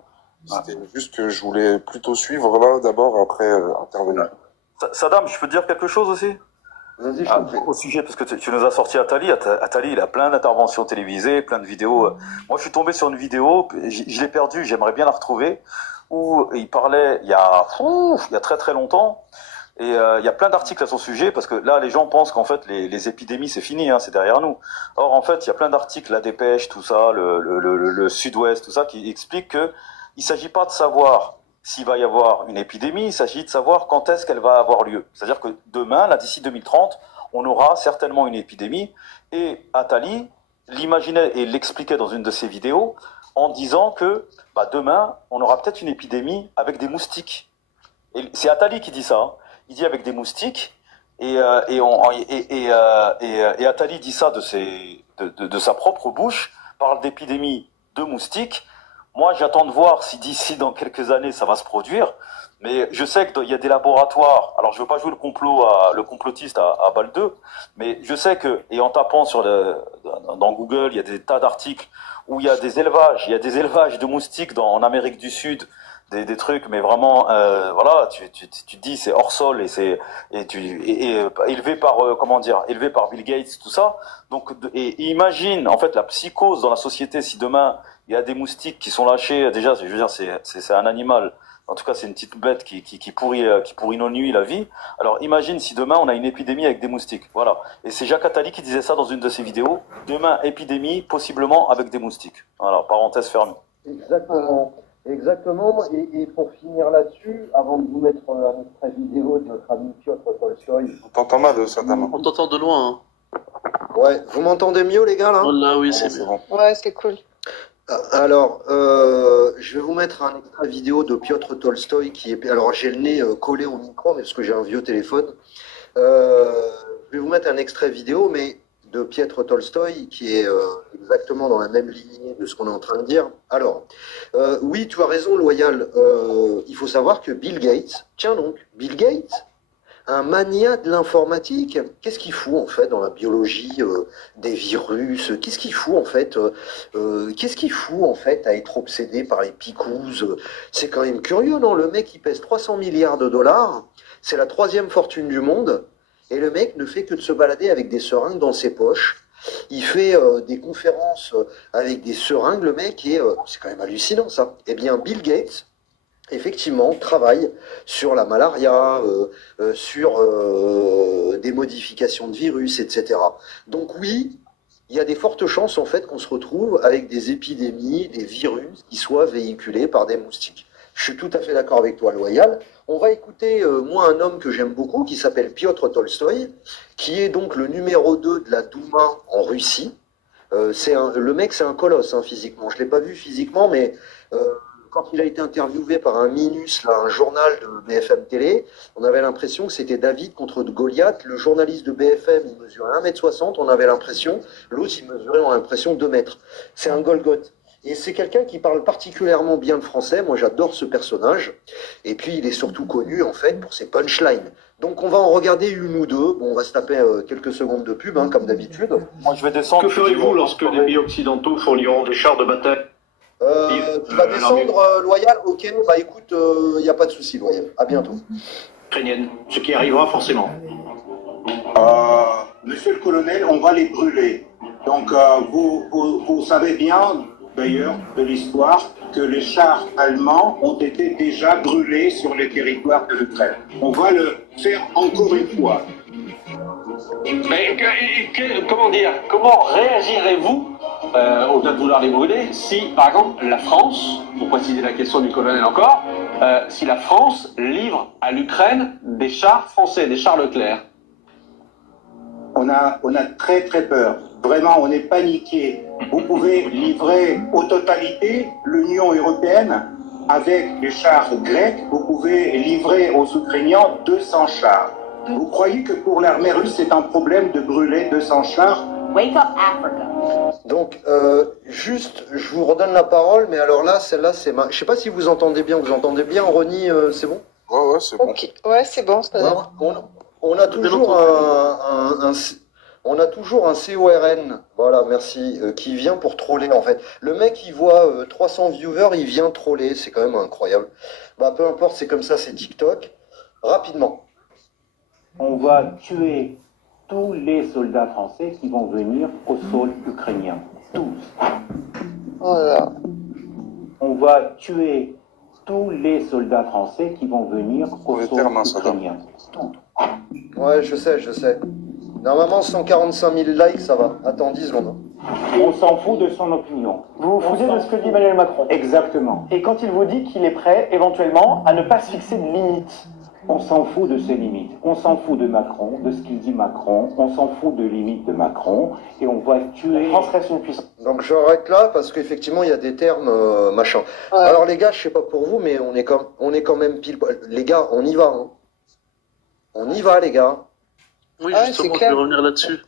C'était juste que je voulais plutôt suivre là d'abord, après intervenir. Saddam, je peux te dire quelque chose aussi? Vas-y, au sujet, parce que tu nous as sorti Attali. Attali, il a plein d'interventions télévisées, plein de vidéos. Moi, je suis tombé sur une vidéo, je l'ai perdue, j'aimerais bien la retrouver, où il parlait il y a très très longtemps. Et il y a plein d'articles à son sujet, parce que là, les gens pensent qu'en fait, les épidémies, c'est fini, hein, c'est derrière nous. Or, en fait, il y a plein d'articles, la Dépêche, tout ça, le Sud-Ouest, tout ça, qui expliquent que il s'agit pas de savoir s'il va y avoir une épidémie, il s'agit de savoir quand est-ce qu'elle va avoir lieu. C'est-à-dire que demain, là, d'ici 2030, on aura certainement une épidémie. Et Attali l'imaginait et l'expliquait dans une de ses vidéos en disant que demain, on aura peut-être une épidémie avec des moustiques. Et c'est Attali qui dit ça. Hein. Il dit avec des moustiques. Et Attali dit ça de sa propre bouche, parle d'épidémie de moustiques. Moi, j'attends de voir si d'ici dans quelques années ça va se produire. Mais je sais qu'il y a des laboratoires. Alors, je veux pas jouer le complotiste à balle 2, mais je sais que, et en tapant dans Google, il y a des tas d'articles où il y a des élevages de moustiques en Amérique du Sud, des trucs, mais vraiment, voilà, tu te dis c'est hors sol et élevé par Bill Gates, tout ça. Donc, et imagine en fait la psychose dans la société si demain il y a des moustiques qui sont lâchés. Déjà, je veux dire, c'est un animal. En tout cas, c'est une petite bête qui pourrit nos nuits, la vie. Alors, imagine si demain on a une épidémie avec des moustiques. Voilà. Et c'est Jacques Attali qui disait ça dans une de ses vidéos. Demain, épidémie, possiblement avec des moustiques. Voilà. Parenthèse fermée. Exactement. Et pour finir là-dessus, avant de vous mettre un extrait vidéo de notre ami Piotr Tolstoï. On t'entend mal, Saddam. On t'entend de loin. Hein. Ouais. Vous m'entendez mieux, les gars, là? Là, oui, c'est bon. Ouais, c'est cool. Alors, je vais vous mettre un extrait vidéo de Piotr Tolstoï qui est. Alors, j'ai le nez collé au micro, mais parce que j'ai un vieux téléphone. Je vais vous mettre un extrait vidéo, mais de Piotr Tolstoï qui est exactement dans la même lignée de ce qu'on est en train de dire. Alors, oui, tu as raison, Loyal. Il faut savoir que Bill Gates, tiens donc, Bill Gates, un mania de l'informatique. Qu'est-ce qu'il fout en fait dans la biologie des virus? Qu'est-ce qu'il fout en fait Qu'est-ce qu'il fout en fait à être obsédé par les picouses? C'est quand même curieux, non? Le mec, il pèse 300 milliards de dollars. C'est la 3e fortune du monde. Et le mec ne fait que de se balader avec des seringues dans ses poches. Il fait des conférences avec des seringues, le mec, et c'est quand même hallucinant ça. Eh bien, Bill Gates, effectivement, travaille sur la malaria, sur des modifications de virus, etc. Donc oui, il y a des fortes chances en fait qu'on se retrouve avec des épidémies, des virus qui soient véhiculés par des moustiques. Je suis tout à fait d'accord avec toi, Loyal. On va écouter, moi, un homme que j'aime beaucoup, qui s'appelle Piotr Tolstoï, qui est donc le numéro 2 de la Douma en Russie. Le mec, c'est un colosse, hein, physiquement. Je ne l'ai pas vu physiquement, mais quand il a été interviewé par un Minus, là, un journal de BFM Télé, on avait l'impression que c'était David contre Goliath. Le journaliste de BFM, il mesurait 1,60 m, on avait l'impression. L'autre, il mesurait, on a l'impression, 2 mètres. C'est un Golgoth. Et c'est quelqu'un qui parle particulièrement bien le français. Moi, j'adore ce personnage. Et puis, il est surtout connu, en fait, pour ses punchlines. Donc, on va en regarder une ou deux. Bon, on va se taper quelques secondes de pub, hein, comme d'habitude. Moi, je vais descendre. Que ferez-vous lorsque les pays occidentaux fourniront des chars de bataille tu vas descendre, Loyal? Ok, bah écoute, il n'y a pas de souci, Loyal. À bientôt. ukrainienne, ce qui arrivera forcément. Monsieur le colonel, on va les brûler. Donc, vous savez bien, d'ailleurs, de l'histoire, que les chars allemands ont été déjà brûlés sur les territoires de l'Ukraine. On va le faire encore une fois. Mais comment réagirez-vous au-delà de vouloir les brûler si, par exemple, la France, pour préciser la question du colonel encore, si la France livre à l'Ukraine des chars français, des chars Leclerc? On a très très peur. Vraiment, on est paniqué. Vous pouvez livrer aux totalités l'Union européenne avec les chars grecs. Vous pouvez livrer aux Ukrainiens 200 chars. Vous croyez que pour l'armée russe, c'est un problème de brûler 200 chars? Wake up Africa. Donc, juste, je vous redonne la parole, mais alors là, celle-là, c'est ma... Je sais pas si vous entendez bien. Vous entendez bien, Ronnie, c'est bon? Ouais, c'est bon. Okay. Ouais, c'est bon. On a toujours on a toujours un CORN, voilà, merci, qui vient pour troller, en fait. Le mec, il voit 300 viewers, il vient troller, c'est quand même incroyable. Bah, peu importe, c'est comme ça, c'est TikTok. Rapidement. On va tuer tous les soldats français qui vont venir au sol ukrainien. Tous. Voilà. On va tuer tous les soldats français qui vont venir au sol ukrainien. Ouais, je sais. Normalement, 145 000 likes, ça va. Attends 10 secondes. On s'en fout de son opinion. Vous vous foutez de ce que dit Emmanuel Macron. Exactement. Et quand il vous dit qu'il est prêt, éventuellement, à ne pas se fixer de limites. On s'en fout de ses limites. On s'en fout de Macron, de ce qu'il dit Macron. On s'en fout de limites de Macron. Et on va tuer... La France reste une puissance. Donc j'arrête là parce qu'effectivement, il y a des termes machin. Ouais. Alors les gars, je sais pas pour vous, mais on est quand même pile... Les gars, on y va. Hein. On y va, les gars. Oui, justement, je vais revenir là-dessus.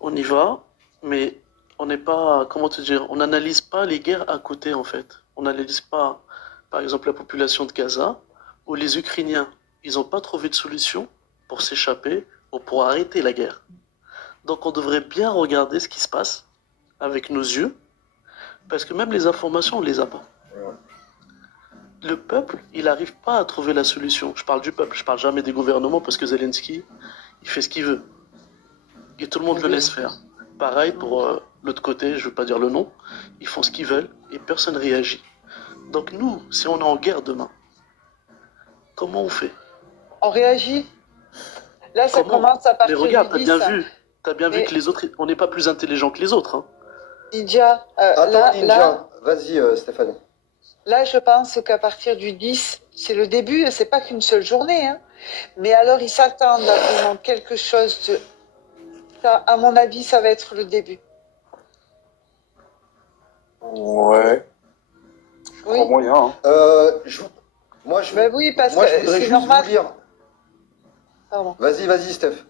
On y va, mais on n'est pas, comment te dire, on n'analyse pas les guerres à côté, en fait. On n'analyse pas, par exemple, la population de Gaza, où les Ukrainiens, ils n'ont pas trouvé de solution pour s'échapper ou pour arrêter la guerre. Donc on devrait bien regarder ce qui se passe avec nos yeux, parce que même les informations, on ne les a pas. Le peuple, il n'arrive pas à trouver la solution. Je parle du peuple, je parle jamais des gouvernements, parce que Zelensky, il fait ce qu'il veut. Et tout le monde le laisse faire. Pareil pour l'autre côté, je ne veux pas dire le nom, ils font ce qu'ils veulent et personne ne réagit. Donc nous, si on est en guerre demain, comment on fait? On réagit. Là, ça commence à partir. Mais regarde, t'as bien vu que les autres, on n'est pas plus intelligents que les autres. Hein. Ninja, Ninja, vas-y Stéphanie. Là, je pense qu'à partir du 10, c'est le début, c'est pas qu'une seule journée. Hein. Mais alors, ils s'attendent à vraiment quelque chose de... Ça, à mon avis, ça va être le début. Ouais. Je crois moyen. Hein. Moi, je oui, parce moi, que je voudrais c'est juste normal. vous dire. Pardon. Vas-y, Steph.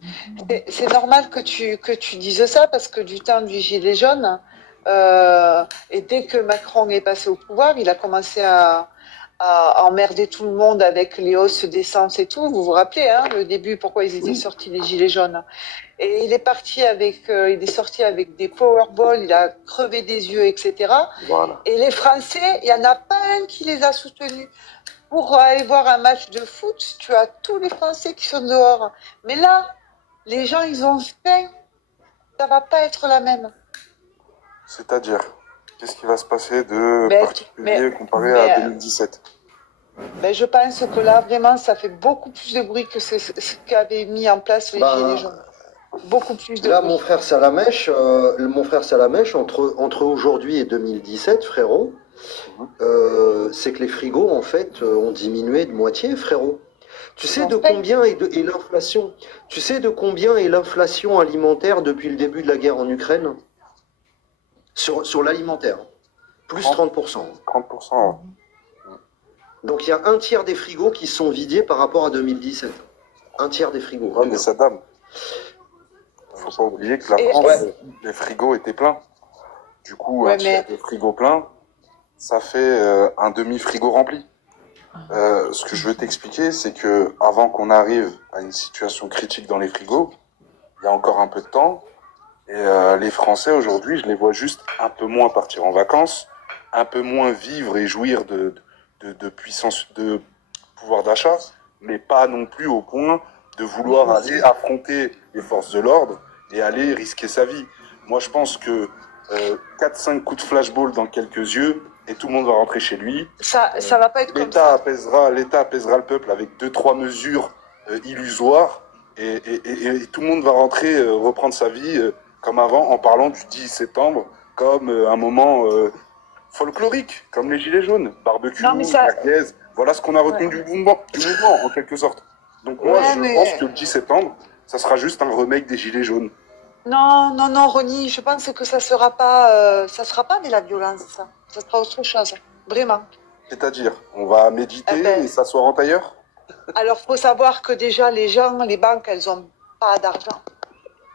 C'est normal que tu dises ça parce que du temps du gilet jaune, et dès que Macron est passé au pouvoir, il a commencé à emmerder tout le monde avec les hausses d'essence et tout. Vous vous rappelez, hein, le début, pourquoi ils étaient sortis les gilets jaunes. Et il est sorti avec des powerballs, il a crevé des yeux, etc. Voilà. Et les Français, il n'y en a pas un qui les a soutenus. Pour aller voir un match de foot, tu as tous les Français qui sont dehors. Mais là, les gens, ils ont faim. Ça va pas être la même. C'est-à-dire, qu'est-ce qui va se passer de particulier comparé à 2017? Je pense que là, vraiment, ça fait beaucoup plus de bruit que ce qu'avaient mis en place les Gilets jaunes. Beaucoup plus de Là, bruit. mon frère Salamèche, entre aujourd'hui et 2017, frérot, c'est que les frigos, en fait, ont diminué de moitié, frérot. Tu sais de combien est l'inflation? Tu sais de combien est l'inflation alimentaire depuis le début de la guerre en Ukraine? Sur l'alimentaire. Plus 30%. 30%. Donc il y a un tiers des frigos qui sont vidés par rapport à 2017. Un tiers des frigos. Ouais, mais Saddam, faut pas oublier que la France, les frigos étaient pleins. Du coup, un tiers des frigos pleins, ça fait un demi-frigo rempli. Ce que je veux t'expliquer, c'est que avant qu'on arrive à une situation critique dans les frigos, il y a encore un peu de temps, et les Français aujourd'hui, je les vois juste un peu moins partir en vacances, un peu moins vivre et jouir de puissance, de pouvoir d'achat, mais pas non plus au point de vouloir aller affronter les forces de l'ordre et aller risquer sa vie. Moi, je pense que 4-5 coups de flashball dans quelques yeux, et tout le monde va rentrer chez lui. Ça va pas être comme ça. L'État apaisera le peuple avec 2-3 mesures illusoires, et tout le monde va rentrer, reprendre sa vie comme avant, en parlant du 10 septembre comme un moment folklorique, comme les Gilets jaunes, barbecue, merguez. Voilà ce qu'on a retenu du mouvement, en quelque sorte. Donc moi, je pense que le 10 septembre, ça sera juste un remake des Gilets jaunes. Non, Ronnie, je pense que ça sera pas de la violence, ça. Ça sera autre chose, vraiment. C'est-à-dire, on va méditer et s'asseoir en tailleur? Alors, faut savoir que déjà, les banques, elles ont pas d'argent.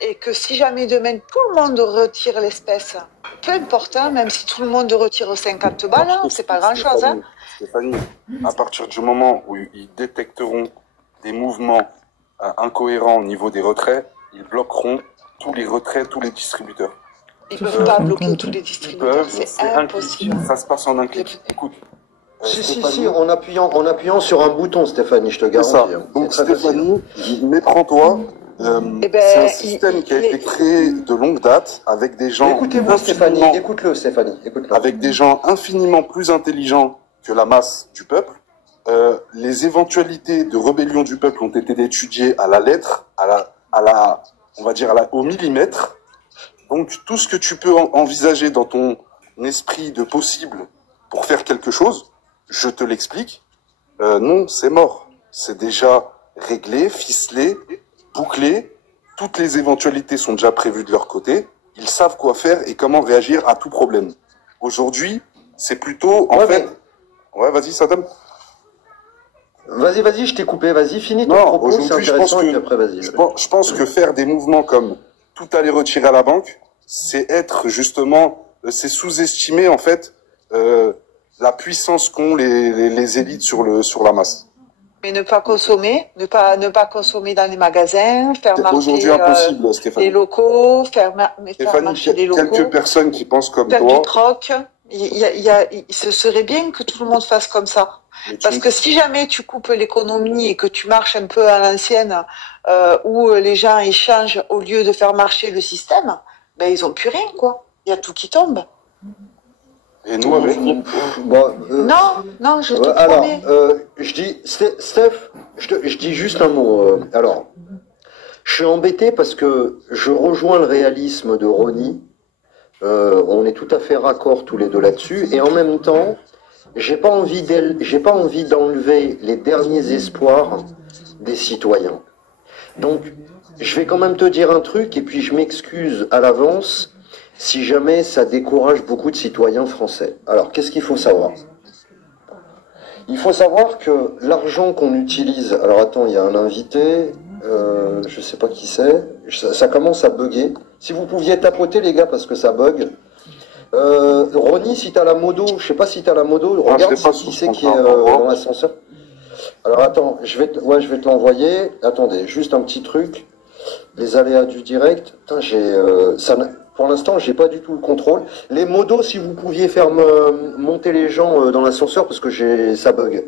Et que si jamais demain, tout le monde retire l'espèce, peu importe, hein, même si tout le monde retire 50 balles, hein, c'est pas grand-chose. Hein. Stéphanie, à partir du moment où ils détecteront des mouvements incohérents au niveau des retraits, ils bloqueront tous les retraits, tous les distributeurs. Ils peuvent pas bloquer tous les distributeurs, c'est impossible. Ça se passe en un clic. Écoute. Si, en appuyant sur un bouton, Stéphanie, je te garantis. C'est ça. Donc Stéphanie, méprends-toi. C'est un système qui a été créé de longue date avec des gens. Écoutez-moi, Stéphanie, écoute-le, Stéphanie, écoute-le. Avec des gens infiniment plus intelligents que la masse du peuple. Les éventualités de rébellion du peuple ont été étudiées à la lettre, on va dire au millimètre. Donc tout ce que tu peux envisager dans ton esprit de possible pour faire quelque chose, je te l'explique. Non, c'est mort. C'est déjà réglé, ficelé, bouclé. Toutes les éventualités sont déjà prévues de leur côté. Ils savent quoi faire et comment réagir à tout problème. Aujourd'hui, c'est plutôt Ouais, vas-y, Saddam. Vas-y, je t'ai coupé. Vas-y, finis ton propos, c'est intéressant, et puis après, vas-y. Je pense que faire des mouvements comme tout aller retirer à la banque, c'est être justement, c'est sous-estimer en fait la puissance qu'ont les élites sur la masse. Mais ne pas consommer, ne pas consommer dans les magasins, faire marcher impossible, Stéphanie. les locaux, faire marcher les locaux. Quelques personnes qui pensent comme faire toi. Du troc. Ce serait bien que tout le monde fasse comme ça. Parce que si jamais tu coupes l'économie et que tu marches un peu à l'ancienne, où les gens échangent au lieu de faire marcher le système, ben ils ont plus rien, quoi. Il y a tout qui tombe. Et nous avec Non, je te promets. Alors, je dis, Steph, je dis juste un mot. Alors, je suis embêté parce que je rejoins le réalisme de Ronnie. On est tout à fait raccord tous les deux là-dessus. Et en même temps, j'ai pas envie d'enlever les derniers espoirs des citoyens. Donc, je vais quand même te dire un truc, et puis je m'excuse à l'avance. si jamais ça décourage beaucoup de citoyens français. Alors, qu'est-ce qu'il faut savoir? Il faut savoir que l'argent qu'on utilise... Alors, attends, il y a un invité, je sais pas qui c'est, ça commence à bugger. Si vous pouviez tapoter, les gars, parce que ça bug. Ronnie, si t'as la modo, je sais pas si t'as la modo, regarde qui c'est qui est dans l'ascenseur. Alors, attends, je vais te l'envoyer. Attendez, juste un petit truc. Les aléas du direct. Putain, pour l'instant, j'ai pas du tout le contrôle. Les modos, si vous pouviez faire monter les gens dans l'ascenseur, parce que ça bug.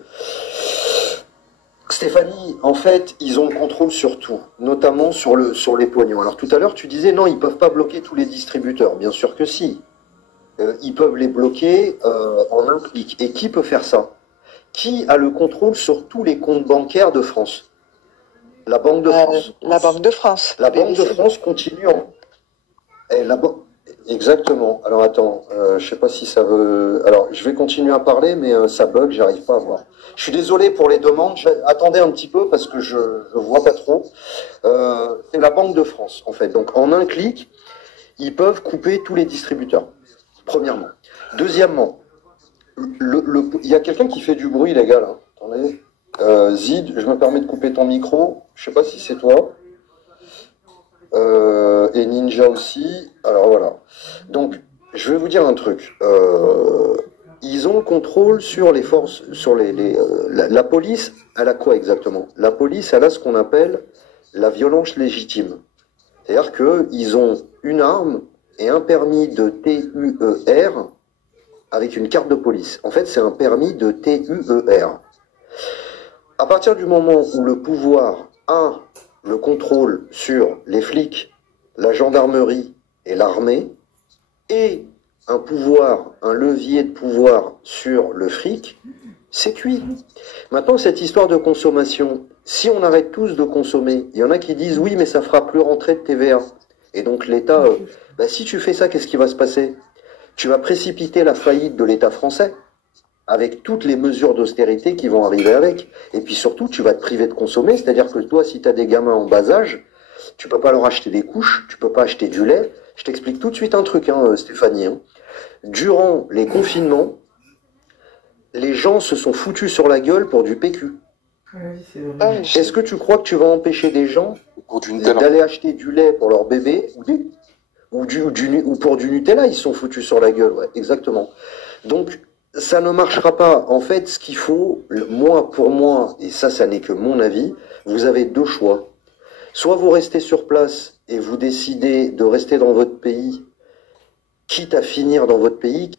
Stéphanie, en fait, ils ont le contrôle sur tout, notamment sur les pognons. Alors tout à l'heure, tu disais non, ils peuvent pas bloquer tous les distributeurs. Bien sûr que si. Ils peuvent les bloquer en un clic. Et qui peut faire ça? Qui a le contrôle sur tous les comptes bancaires de France? La Banque de France. La Banque de France. La Banque de France continue en... Exactement. Alors attends, je sais pas si ça veut... Alors je vais continuer à parler, mais ça bug, j'arrive pas à voir. Je suis désolé pour les demandes, attendez un petit peu parce que je vois pas trop. C'est la Banque de France, en fait. Donc en un clic, ils peuvent couper tous les distributeurs, premièrement. Deuxièmement, il y a quelqu'un qui fait du bruit, les gars, là. Attendez. Zid, je me permets de couper ton micro. Je sais pas si c'est toi. Et Ninja aussi. Alors voilà. Donc, je vais vous dire un truc. Ils ont le contrôle sur les forces, sur la police. Elle a quoi exactement? La police, elle a ce qu'on appelle la violence légitime. C'est-à-dire qu'ils ont une arme et un permis de TUER avec une carte de police. En fait, c'est un permis de TUER. À partir du moment où le pouvoir a le contrôle sur les flics, la gendarmerie et l'armée, et un levier de pouvoir sur le fric, c'est cuit. Maintenant, cette histoire de consommation, si on arrête tous de consommer, il y en a qui disent oui, mais ça fera plus rentrer de TVA. Et donc l'État, si tu fais ça, qu'est-ce qui va se passer? Tu vas précipiter la faillite de l'État français, avec toutes les mesures d'austérité qui vont arriver avec. Et puis surtout, tu vas te priver de consommer, c'est-à-dire que toi, si tu as des gamins en bas âge, tu peux pas leur acheter des couches, tu peux pas acheter du lait. Je t'explique tout de suite un truc, Stéphanie. Durant les confinements, les gens se sont foutus sur la gueule pour du PQ. Est-ce que tu crois que tu vas empêcher des gens d'aller acheter du lait pour leur bébé ou pour du Nutella? Ils se sont foutus sur la gueule, ouais, exactement. Donc, ça ne marchera pas. En fait, ce qu'il faut, pour moi, et ça n'est que mon avis, vous avez deux choix. Soit vous restez sur place et vous décidez de rester dans votre pays, quitte à finir dans votre pays,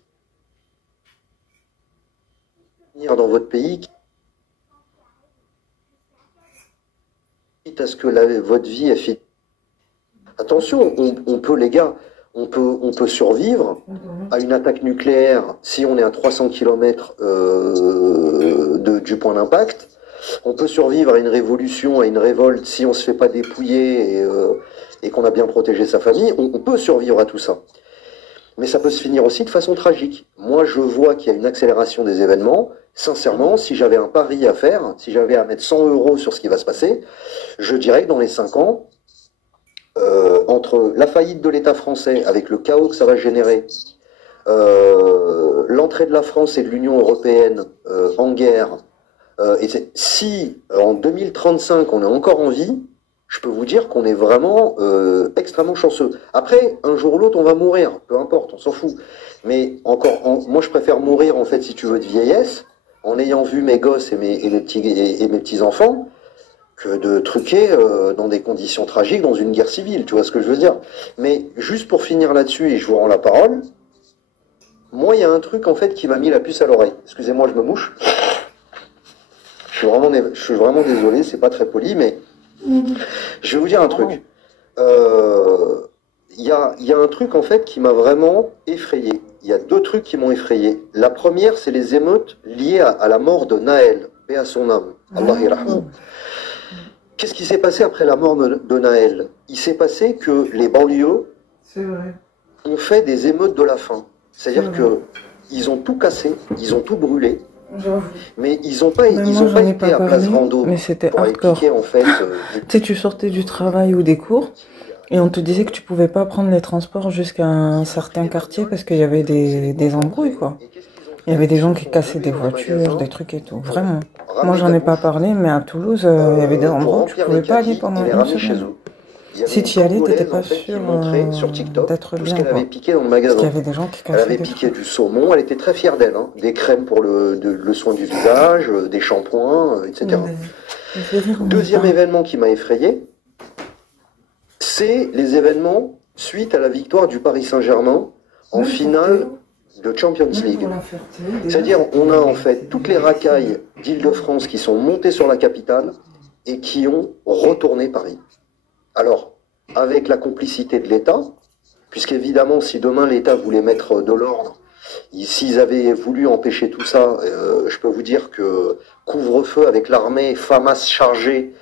quitte à ce que votre vie est finie. Attention, on peut, les gars, on peut survivre à une attaque nucléaire si on est à 300 km du point d'impact. On peut survivre à une révolution, à une révolte si on se fait pas dépouiller et qu'on a bien protégé sa famille. On peut survivre à tout ça. Mais ça peut se finir aussi de façon tragique. Moi, je vois qu'il y a une accélération des événements. Sincèrement, si j'avais un pari à faire, si j'avais à mettre 100 € sur ce qui va se passer, je dirais que dans les 5 ans, entre la faillite de l'État français, avec le chaos que ça va générer, l'entrée de la France et de l'Union européenne en guerre, et si en 2035 on est encore en vie, je peux vous dire qu'on est vraiment extrêmement chanceux. Après, un jour ou l'autre, on va mourir, peu importe, on s'en fout. Mais moi je préfère mourir, en fait, si tu veux, de vieillesse, en ayant vu mes gosses et mes petits-enfants, que de truquer dans des conditions tragiques, dans une guerre civile, tu vois ce que je veux dire. Mais juste pour finir là-dessus, et je vous rends la parole, moi, il y a un truc, en fait, qui m'a mis la puce à l'oreille. Excusez-moi, je me mouche. Je suis vraiment désolé, c'est pas très poli, mais je vais vous dire un truc. Il y a un truc, en fait, qui m'a vraiment effrayé. Il y a deux trucs qui m'ont effrayé. La première, c'est les émeutes liées à la mort de Naël, paix à son âme. Allah yarhamou. Qu'est-ce qui s'est passé après la mort de Naël? Il s'est passé que les banlieues ont fait des émeutes de la faim. C'est-à-dire qu'ils ont tout cassé, ils ont tout brûlé, mais ils n'ont pas été à Place Vendôme mais c'était pour hardcore. expliquer, en fait... Tu sais, tu sortais du travail ou des cours, Et on te disait que tu pouvais pas prendre les transports jusqu'à un certain quartier parce qu'il y avait des embrouilles, quoi. Il y avait des gens qui cassaient des voitures, des trucs et tout. Vraiment. Moi, j'en ai pas parlé, mais à Toulouse, il y avait des endroits où tu pouvais pas aller pendant une semaine. Si tu y allais, t'étais pas sûr d'être bien, qu'elle quoi. avait piqué dans le magasin. Parce qu'il y avait des gens qui cassaient Elle avait des piqué du saumon, elle était très fière d'elle, hein. Des crèmes pour le soin du visage, des shampoings, etc. Deuxième événement qui m'a effrayé, c'est les événements suite à la victoire du Paris Saint-Germain en finale de Champions League. C'est-à-dire, on a en fait toutes les racailles d'Île-de-France qui sont montées sur la capitale et qui ont retourné Paris. Alors, avec la complicité de l'État, puisqu'évidemment, si demain l'État voulait mettre de l'ordre, s'ils avaient voulu empêcher tout ça, je peux vous dire que couvre-feu avec l'armée, FAMAS chargée,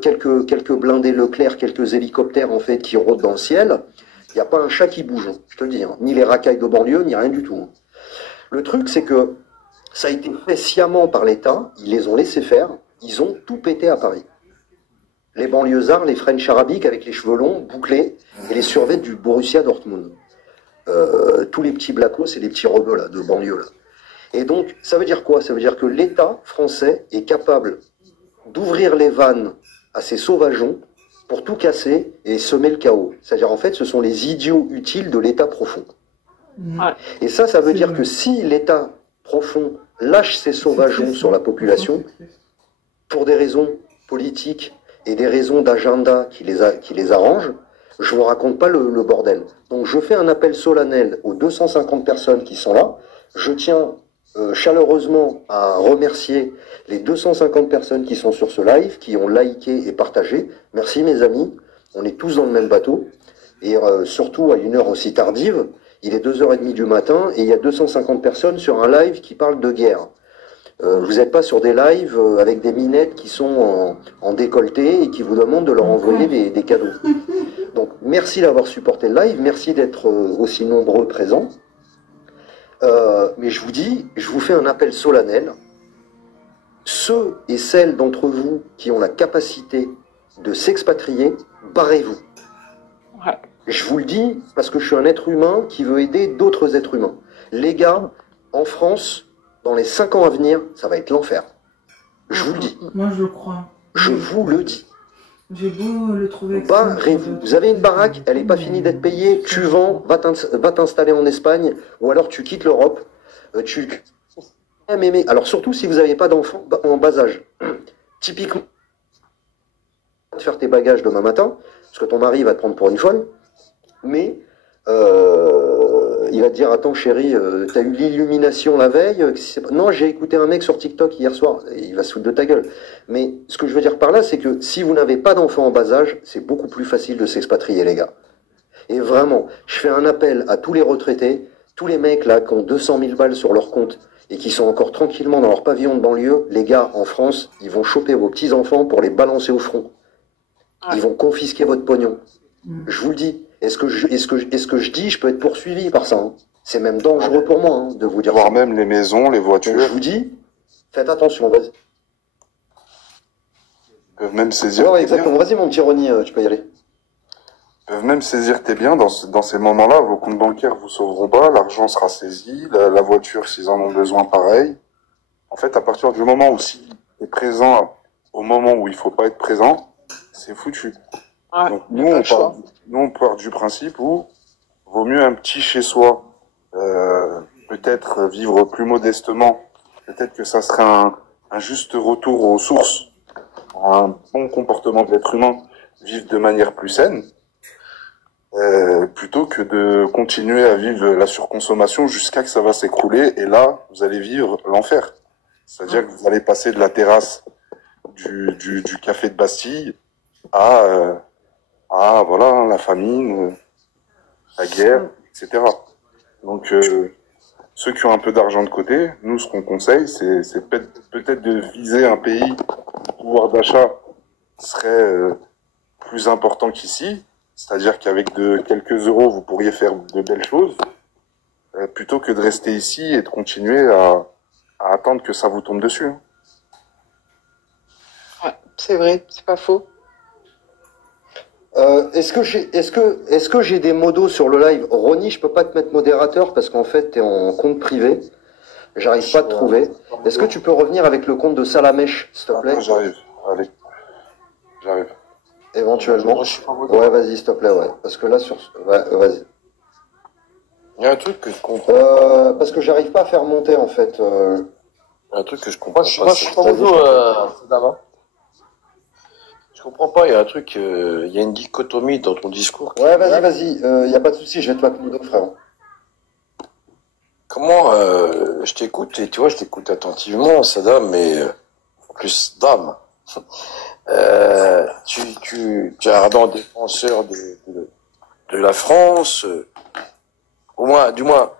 quelques blindés Leclerc, quelques hélicoptères en fait qui rôdent dans le ciel, il n'y a pas un chat qui bouge, je te le dis, hein. Ni les racailles de banlieue, ni rien du tout. Hein. Le truc, c'est que ça a été fait sciemment par l'État, ils les ont laissés faire, ils ont tout pété à Paris. Les banlieusards, les French arabiques avec les cheveux longs, bouclés, et les survêtements du Borussia Dortmund. Tous les petits blacos et les petits rebeux là, de banlieue. Là. Et donc, ça veut dire quoi? Ça veut dire que l'État français est capable d'ouvrir les vannes à ces sauvageons pour tout casser et semer le chaos. C'est-à-dire, en fait, ce sont les idiots utiles de l'État profond. Et ça veut dire que si l'État profond lâche ses sauvageons sur la population, pour des raisons politiques et des raisons d'agenda qui les arrangent, je vous raconte pas le bordel. Donc je fais un appel solennel aux 250 personnes qui sont là. Je tiens chaleureusement à remercier les 250 personnes qui sont sur ce live, qui ont liké et partagé. Merci mes amis, on est tous dans le même bateau. Et surtout à une heure aussi tardive, il est 2h30 du matin et il y a 250 personnes sur un live qui parle de guerre. Vous n'êtes pas sur des lives avec des minettes qui sont en décolleté et qui vous demandent de leur envoyer des cadeaux. Donc merci d'avoir supporté le live, merci d'être aussi nombreux présents. Mais je vous dis, je vous fais un appel solennel. Ceux et celles d'entre vous qui ont la capacité de s'expatrier, barrez-vous. Ouais. Je vous le dis parce que je suis un être humain qui veut aider d'autres êtres humains. Les gars, en France, dans les 5 ans à venir, ça va être l'enfer. Je vous le dis. Moi, je le crois. Je vous le dis. J'ai beau le trouver... Barrez-vous. Vous avez une baraque, elle n'est pas finie d'être payée, tu vends, va t'installer en Espagne, ou alors tu quittes l'Europe. Alors surtout si vous n'avez pas d'enfants en bas âge. Typiquement, faire tes bagages demain matin, parce que ton mari va te prendre pour une folle, mais il va te dire, attends chérie, t'as eu l'illumination la veille? Non, j'ai écouté un mec sur TikTok hier soir, il va se foutre de ta gueule. Mais ce que je veux dire par là, c'est que si vous n'avez pas d'enfants en bas âge, c'est beaucoup plus facile de s'expatrier, les gars. Et vraiment, je fais un appel à tous les retraités, tous les mecs là qui ont 200 000 balles sur leur compte et qui sont encore tranquillement dans leur pavillon de banlieue, les gars, en France, ils vont choper vos petits-enfants pour les balancer au front. Ils vont confisquer votre pognon. Je vous le dis. Est-ce que je dis, je peux être poursuivi par ça, hein. C'est même dangereux pour moi, hein, de vous dire. Voire même les maisons, les voitures. Donc, je vous dis, faites attention, vas-y. Ils peuvent même saisir. Ouais, exactement. Vas-y, mon petit Ronny, tu peux y aller. Ils peuvent même saisir tes biens dans ces moments-là. Vos comptes bancaires vous sauveront pas, l'argent sera saisi, la voiture, s'ils en ont besoin, pareil. En fait, à partir du moment où s'il est présent, au moment où il faut pas être présent, c'est foutu. Ouais, donc nous on part du principe où vaut mieux un petit chez soi, peut-être vivre plus modestement, peut-être que ça serait un juste retour aux sources, un bon comportement de l'être humain, vivre de manière plus saine, plutôt que de continuer à vivre la surconsommation jusqu'à que ça va s'écrouler, et là vous allez vivre l'enfer. C'est-à-dire que vous allez passer de la terrasse du café de Bastille à voilà, la famine, la guerre, etc. Donc, ceux qui ont un peu d'argent de côté, nous, ce qu'on conseille, c'est peut-être de viser un pays où le pouvoir d'achat serait plus important qu'ici, c'est-à-dire qu'avec quelques euros, vous pourriez faire de belles choses, plutôt que de rester ici et de continuer à attendre que ça vous tombe dessus. Hein. Ouais, c'est vrai, c'est pas faux. Est-ce que j'ai des modos sur le live? Ronnie, je peux pas te mettre modérateur parce qu'en fait, t'es en compte privé. J'arrive pas à te trouver. Est-ce que tu peux revenir avec le compte de Salamèche, s'il te plaît? J'arrive. Allez. J'arrive. Éventuellement. Ouais, vas-y, s'il te plaît, ouais. Parce que là, ouais, vas-y. Il y a un truc que je comprends. Parce que j'arrive pas à faire monter, en fait. Un truc que je comprends pas. Moi, je suis pas je comprends pas, il y a un truc, il y a une dichotomie dans ton discours. Ouais, vas-y, y a pas de souci, je vais te mettre modo, frère. Comment, je t'écoute, et tu vois, je t'écoute attentivement, Saddam, mais, en plus, dame. Tu es un ardent défenseur de la France, au moins, du moins,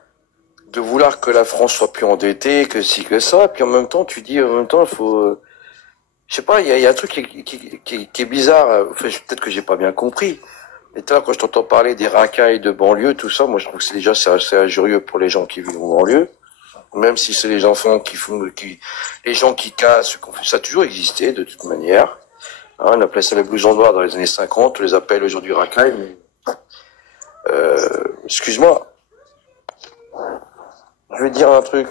de vouloir que la France soit plus endettée, que ci, que ça, puis en même temps, tu dis, il faut, je sais pas, il y a un truc qui est bizarre, enfin, peut-être que j'ai pas bien compris. Et là, quand je t'entends parler des racailles de banlieue, tout ça, moi, je trouve que c'est assez injurieux pour les gens qui vivent en banlieue. Même si c'est les enfants les gens qui cassent, ça a toujours existé, de toute manière. Hein, on appelait ça les blousons noirs dans les années 50, on les appelle aujourd'hui racailles, mais, excuse-moi. Je vais dire un truc.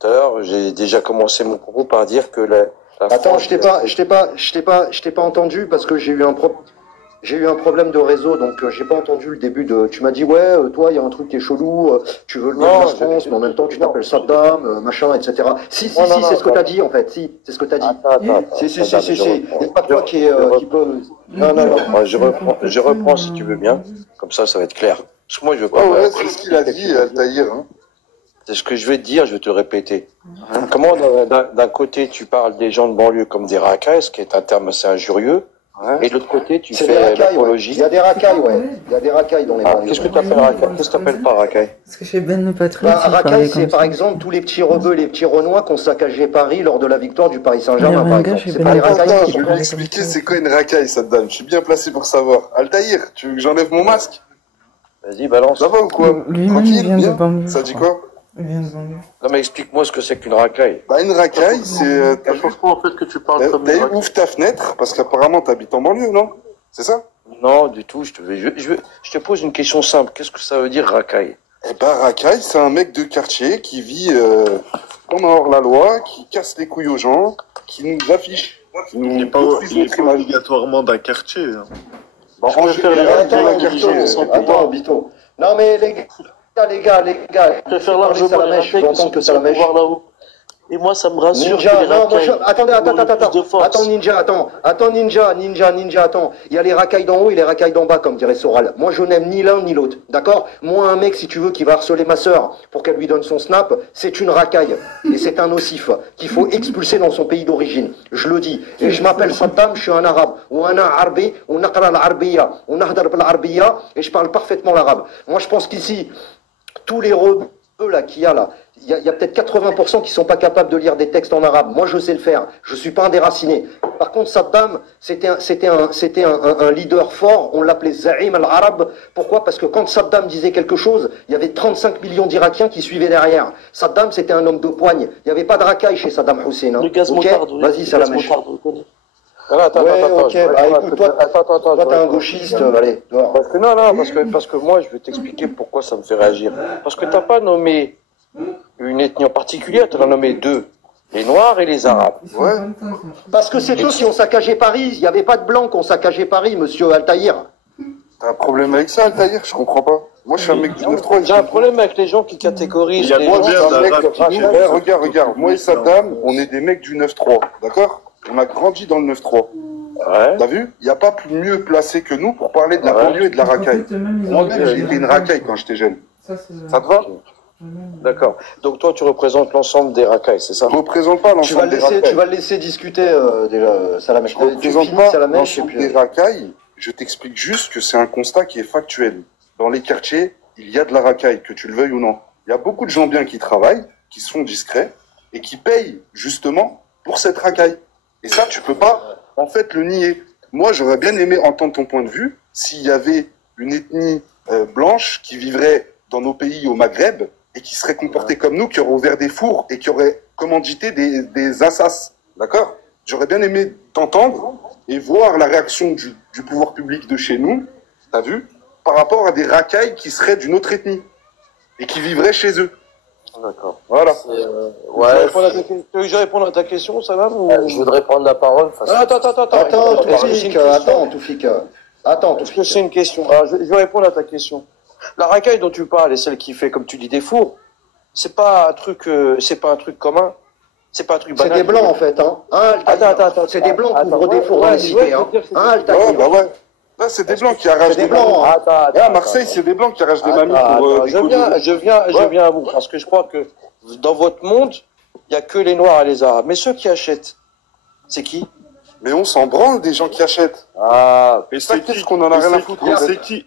Tout à l'heure, j'ai déjà commencé mon propos par dire que Attends, je t'ai pas entendu parce que j'ai eu un problème de réseau, donc j'ai pas entendu le début de. Tu m'as dit ouais, toi il y a un truc qui est chelou, tu veux le bien de la France, mais en même temps tu t'appelles Saddam, machin, etc. Si, c'est ce que t'as dit en fait. Si, c'est ce que t'as dit. Si. C'est pas toi qui peut. Non. Moi, je reprends si tu veux bien. Comme ça va être clair. Parce que moi je veux pas. Ouais, c'est ce qu'il a dit, Altaïr. Hein. C'est ce que je vais te dire, je vais te le répéter. Comment d'un côté tu parles des gens de banlieue comme des racailles, ce qui est un terme assez injurieux, et de l'autre côté tu fais l'apologie. Il y a des racailles, ouais. Il y a des racailles dans les banlieues. Qu'est-ce que tu appelles racaille? Qu'est-ce que tu appelles par racaille? Parce que chez Ben le Patriot. Racaille, c'est par exemple tous les petits rebeux, les petits renois qui ont saccagé Paris lors de la victoire du Paris Saint-Germain, par exemple. C'est pas les racailles. Je vais m'expliquer c'est quoi une racaille, Saddam. Je suis bien placé pour savoir. Altaïr, tu veux que j'enlève mon masque? Vas-y, balance. Ça va ou quoi? Tranquille, bien. Ça dit quoi? Non mais explique-moi ce que c'est qu'une racaille. Bah une racaille, c'est... Franchement, en fait, que tu parles comme D'ailleurs, ouvre ta fenêtre, parce qu'apparemment t'habites en banlieue, non? C'est ça? Non, du tout, je te pose une question simple. Qu'est-ce que ça veut dire racaille? Eh ben racaille, c'est un mec de quartier qui vit comme hors la loi, qui casse les couilles aux gens, qui nous affiche. Il n'est pas obligatoirement d'un quartier. Hein. Bon, Attends, Bito. Non mais les gars, je préfère largement les racailles qui sont pouvoir là-haut. Et moi, ça me rassure Ninja, que les racailles... Attends, Ninja, attends. Il y a les racailles d'en haut et les racailles d'en bas, comme dirait Soral. Moi, je n'aime ni l'un ni l'autre, d'accord? Moi, un mec, si tu veux, qui va harceler ma sœur pour qu'elle lui donne son snap, c'est une racaille. Et c'est un nocif qu'il faut expulser dans son pays d'origine. Je le dis. Et je m'appelle Saddam, je suis un arabe. Ou un arabe, on naqra al-arbiya, on nahdar bil-arbiya, et je parle parfaitement l'arabe. Moi, je pense qu'ici, tous les rebeux là qu'il y a là, il y a peut-être 80% qui sont pas capables de lire des textes en arabe. Moi, je sais le faire. Je suis pas un déraciné. Par contre, Saddam, c'était un leader fort. On l'appelait Za'im al-Arab. Pourquoi? Parce que quand Saddam disait quelque chose, il y avait 35 millions d'Irakiens qui suivaient derrière. Saddam, c'était un homme de poigne. Il n'y avait pas de racaille chez Saddam Hussein. Hein. Le gaz moutarde. Vas-y, Salamèche. Attends, écoute, toi, t'es un gauchiste, allez, dehors. Parce que moi, je vais t'expliquer pourquoi ça me fait réagir. Parce que t'as pas nommé une ethnie en particulier, tu as nommé deux. Les Noirs et les Arabes. Ouais. Parce que c'est eux qui ont saccagé Paris. Il n'y avait pas de Blancs qui ont saccagé Paris, monsieur Altaïr. T'as un problème avec ça, Altaïr? Je comprends pas. Moi, je suis un mec du 9-3. J'ai un problème avec les gens qui catégorisent les gens. Regarde. Moi et Saddam, on est des mecs du 9-3. D'accord? On a grandi dans le 9-3. Ouais. T'as vu? Il n'y a pas mieux placé que nous pour parler de la banlieue et de la racaille. Moi-même, j'ai été une racaille quand j'étais jeune. Ça te va? D'accord. Donc toi, tu représentes l'ensemble des racailles, c'est ça? Je ne représente pas l'ensemble des racailles. Tu vas le laisser discuter déjà, Salamèche. Je ne représente pas l'ensemble des racailles. Je t'explique juste que c'est un constat qui est factuel. Dans les quartiers, il y a de la racaille, que tu le veuilles ou non. Il y a beaucoup de gens bien qui travaillent, qui sont discrets et qui payent justement pour cette racaille. Et ça, tu peux pas, en fait, le nier. Moi, j'aurais bien aimé entendre ton point de vue s'il y avait une ethnie blanche qui vivrait dans nos pays au Maghreb et qui serait comportée comme nous, qui aurait ouvert des fours et qui aurait commandité des assassins. D'accord? J'aurais bien aimé t'entendre et voir la réaction du pouvoir public de chez nous, t'as vu, par rapport à des racailles qui seraient d'une autre ethnie et qui vivraient chez eux. D'accord. Voilà. Ouais. Tu veux que je réponde à ta question, ça va ou... Je voudrais prendre la parole. Attends, Toufik. Attends, Est-ce que c'est une question? Je vais répondre à ta question. La racaille dont tu parles et celle qui fait, comme tu dis, des fours, c'est pas un truc commun. C'est pas un truc banal. C'est des blancs, en fait, hein. Attends. C'est des blancs qui ouvrent des fours dans les cités, hein. Ouais. Là, c'est des blancs qui arrachent des mamies. À Marseille, c'est des blancs qui arrachent des mamies pour je viens à vous, parce que je crois que dans votre monde, il n'y a que les Noirs et les Arabes. Mais ceux qui achètent, c'est qui? Mais on s'en branle des gens qui achètent. Et c'est qui qu'on en a rien à foutre?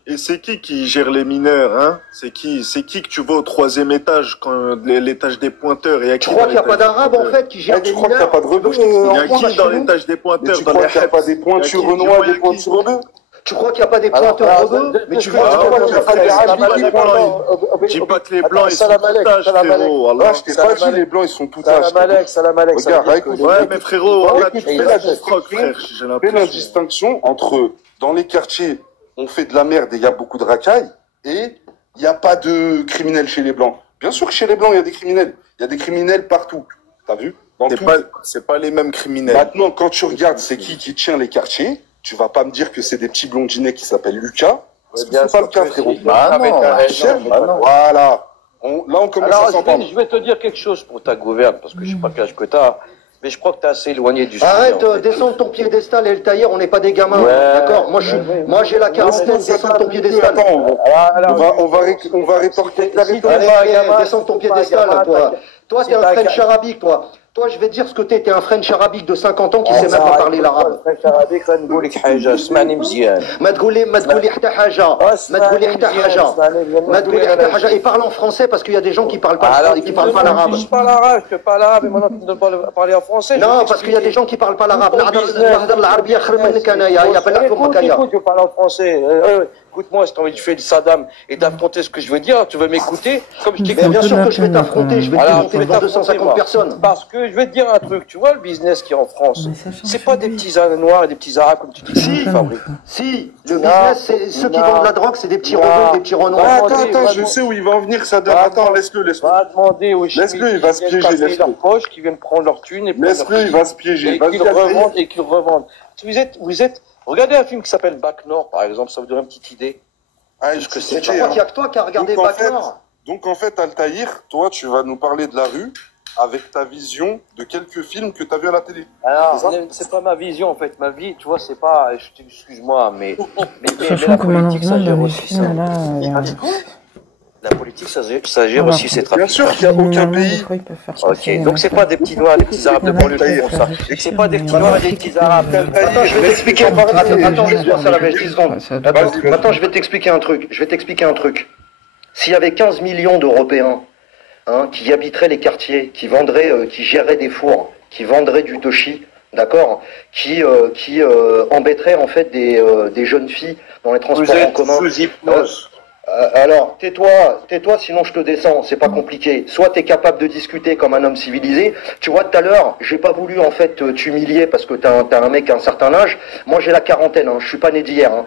Et c'est qui gère les mineurs, hein? C'est qui que tu vois au 3e étage, quand l'étage des pointeurs? Tu crois qu'il n'y a pas d'Arabes, en fait, qui gèrent des mineurs? Tu crois qu'il n'y a pas de rebeux? Il y a qui dans l'étage des pointeurs? Tu crois qu'il n'y a pas des pointures renois, des pointures rebeux? Tu crois qu'il n'y a pas des pointeurs rebeux? Mais tu crois qu'il n'y a pas des Je dis pas que les blancs, ils sont tout âge, frérot. Allah, je t'ai pas dit les blancs, ils sont tout âge. Salam alek. Regarde, écoute. Ouais, mais frérot, là, tu fais la fais la distinction entre, dans les quartiers, on fait de la merde et il y a beaucoup de racailles, et il n'y a pas de criminels chez les blancs. Bien sûr que chez les blancs, il y a des criminels. Il y a des criminels partout. T'as vu? C'est pas les mêmes criminels. Maintenant, quand tu regardes c'est qui tient les quartiers, tu vas pas me dire que c'est des petits blondinets qui s'appellent Lucas. C'est pas le cas, frérot. Voilà. Là, on commence à s'entendre. Je vais te dire quelque chose pour ta gouverne, parce que je sais pas quel âge que t'as, mais je crois que t'es assez éloigné du sujet. Arrête, descends de ton piédestal, El Taïr, on n'est pas des gamins. D'accord? Moi, j'ai la quarantaine, descends de ton piédestal. On va rétorquer la réponse. Descends de ton piédestal, toi. Toi, t'es un French arabique, toi. Toi, je vais te dire ce que t'es un French arabique de 50 ans qui sait même pas parler l'arabe. French arabique, غنقول لك حاجة اسمعني مزيان. ما تقولي حتى حاجة. Et parle en français parce qu'il y a des gens qui parlent pas l'arabe. Je parle arabe, je parle arabe et maintenant tu me donnes pas parler en français. Non, parce qu'il y a des gens qui parlent pas l'arabe. Écoute, je parle en français. Écoute-moi, si t'as envie de faire le Saddam et d'affronter ce que je veux dire, tu veux m'écouter comme je t'écoute. Bien sûr que je vais t'affronter, je vais t'affronter devant 250 personnes. Parce que je vais te dire un truc, tu vois le business qui est en France, c'est pas des petits noirs et des petits arabes comme tu dis. Si, le business, c'est ceux qui vendent de la drogue, c'est des petits rebeux, des petits renois. Attends, je sais où il va en venir, Saddam. Attends, laisse-le. Va demander aux Laisse-le, il va se piéger. Laisse-le. Poche, qui viennent prendre leur thune et laisse-le, il va se piéger. Et qu'ils revendent. Vous êtes, regardez un film qui s'appelle Bac Nord, par exemple, ça vous donne une petite idée. Je crois qu'il n'y a que toi qui a regardé Bac Nord. Donc en fait, Altaïr, toi, tu vas nous parler de la rue avec ta vision de quelques films que tu as vus à la télé. Alors, c'est pas ma vision en fait, ma vie, tu vois, c'est pas, excuse-moi, mais sachant que malheureusement dans les films là, la politique, ça gère aussi ses trafics. Bien sûr qu'il n'y a aucun pays. Ok, donc c'est pas des petits noirs, des petits arabes de banlieue qui font ça. Et c'est pas des petits noirs et des petits arabes. Attends, je vais t'expliquer. Attends, laisse-moi ça la 10 secondes. Attends, je vais t'expliquer un truc. S'il y avait 15 millions d'Européens qui habiteraient les quartiers, qui géreraient des fours, qui vendraient du toshi, d'accord, qui embêteraient en fait des jeunes filles dans les transports en commun. Alors, tais-toi, sinon je te descends, c'est pas compliqué. Soit t'es capable de discuter comme un homme civilisé. Tu vois, tout à l'heure, j'ai pas voulu en fait t'humilier parce que t'as un mec à un certain âge. Moi, j'ai la quarantaine, je suis pas né d'hier.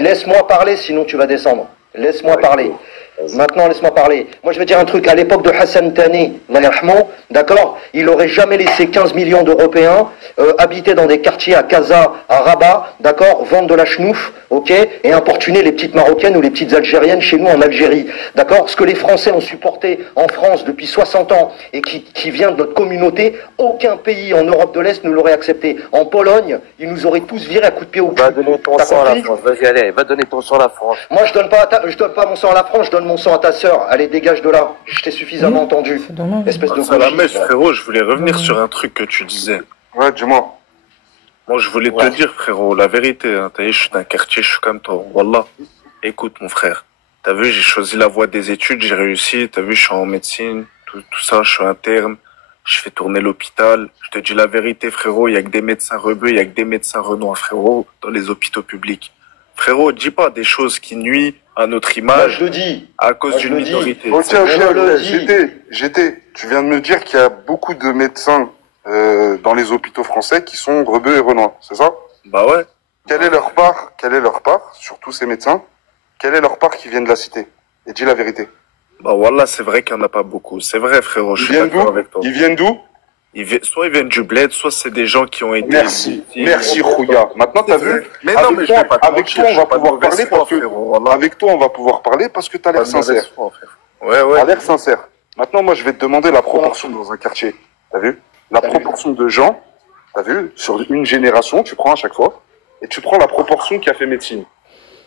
Laisse-moi parler, sinon tu vas descendre. Laisse-moi parler. Maintenant, laisse-moi parler. Moi, je vais dire un truc. À l'époque de Hassan Tani, d'accord, il aurait jamais laissé 15 millions d'Européens habiter dans des quartiers à Casa, à Rabat, d'accord, vendre de la chenouf, ok, et importuner les petites Marocaines ou les petites Algériennes chez nous en Algérie, d'accord. Ce que les Français ont supporté en France depuis 60 ans et qui vient de notre communauté, aucun pays en Europe de l'Est ne l'aurait accepté. En Pologne, ils nous auraient tous virés à coups de pied au cul. Va donner ton sang à la France. Vas-y, allez, va donner ton sang à la France. Moi, je donne pas mon sang à la France, je donne mon sang à ta sœur. Allez, dégage de là. Je t'ai suffisamment entendu. Espèce de Salamèche, frérot, je voulais revenir sur un truc que tu disais. Ouais, dis-moi. Moi, je voulais te dire, frérot, la vérité. T'as vu, je suis d'un quartier, je suis comme toi. Wallah. Écoute, mon frère. T'as vu, j'ai choisi la voie des études, j'ai réussi. T'as vu, je suis en médecine, tout ça, je suis interne. Je fais tourner l'hôpital. Je te dis la vérité, frérot, il y a que des médecins rebeux, il y a que des médecins renois, frérot, dans les hôpitaux publics. Frérot, dis pas des choses qui nuisent à notre image. Moi, je le dis. À cause d'une minorité. Ok, j'étais. Tu viens de me dire qu'il y a beaucoup de médecins dans les hôpitaux français qui sont rebeux et renois, c'est ça? Bah ouais. Quelle est leur part sur tous ces médecins? Quelle est leur part qui vient de la cité? Et dis la vérité. Bah voilà, c'est vrai qu'il n'y en a pas beaucoup. C'est vrai, frérot, je suis d'accord avec toi. Ils viennent d'où? Soit ils viennent du bled, soit c'est des gens qui ont été... Merci Rouya. Maintenant, t'as vu? Mais non, mais je vais pas te mentir, on va pouvoir parler parce que... Avec toi, on va pouvoir parler parce que t'as l'air sincère. Ouais. T'as l'air sincère. Maintenant, moi, je vais te demander la proportion dans un quartier. T'as vu? La proportion de gens, t'as vu? Sur une génération, tu prends à chaque fois, et tu prends la proportion qui a fait médecine.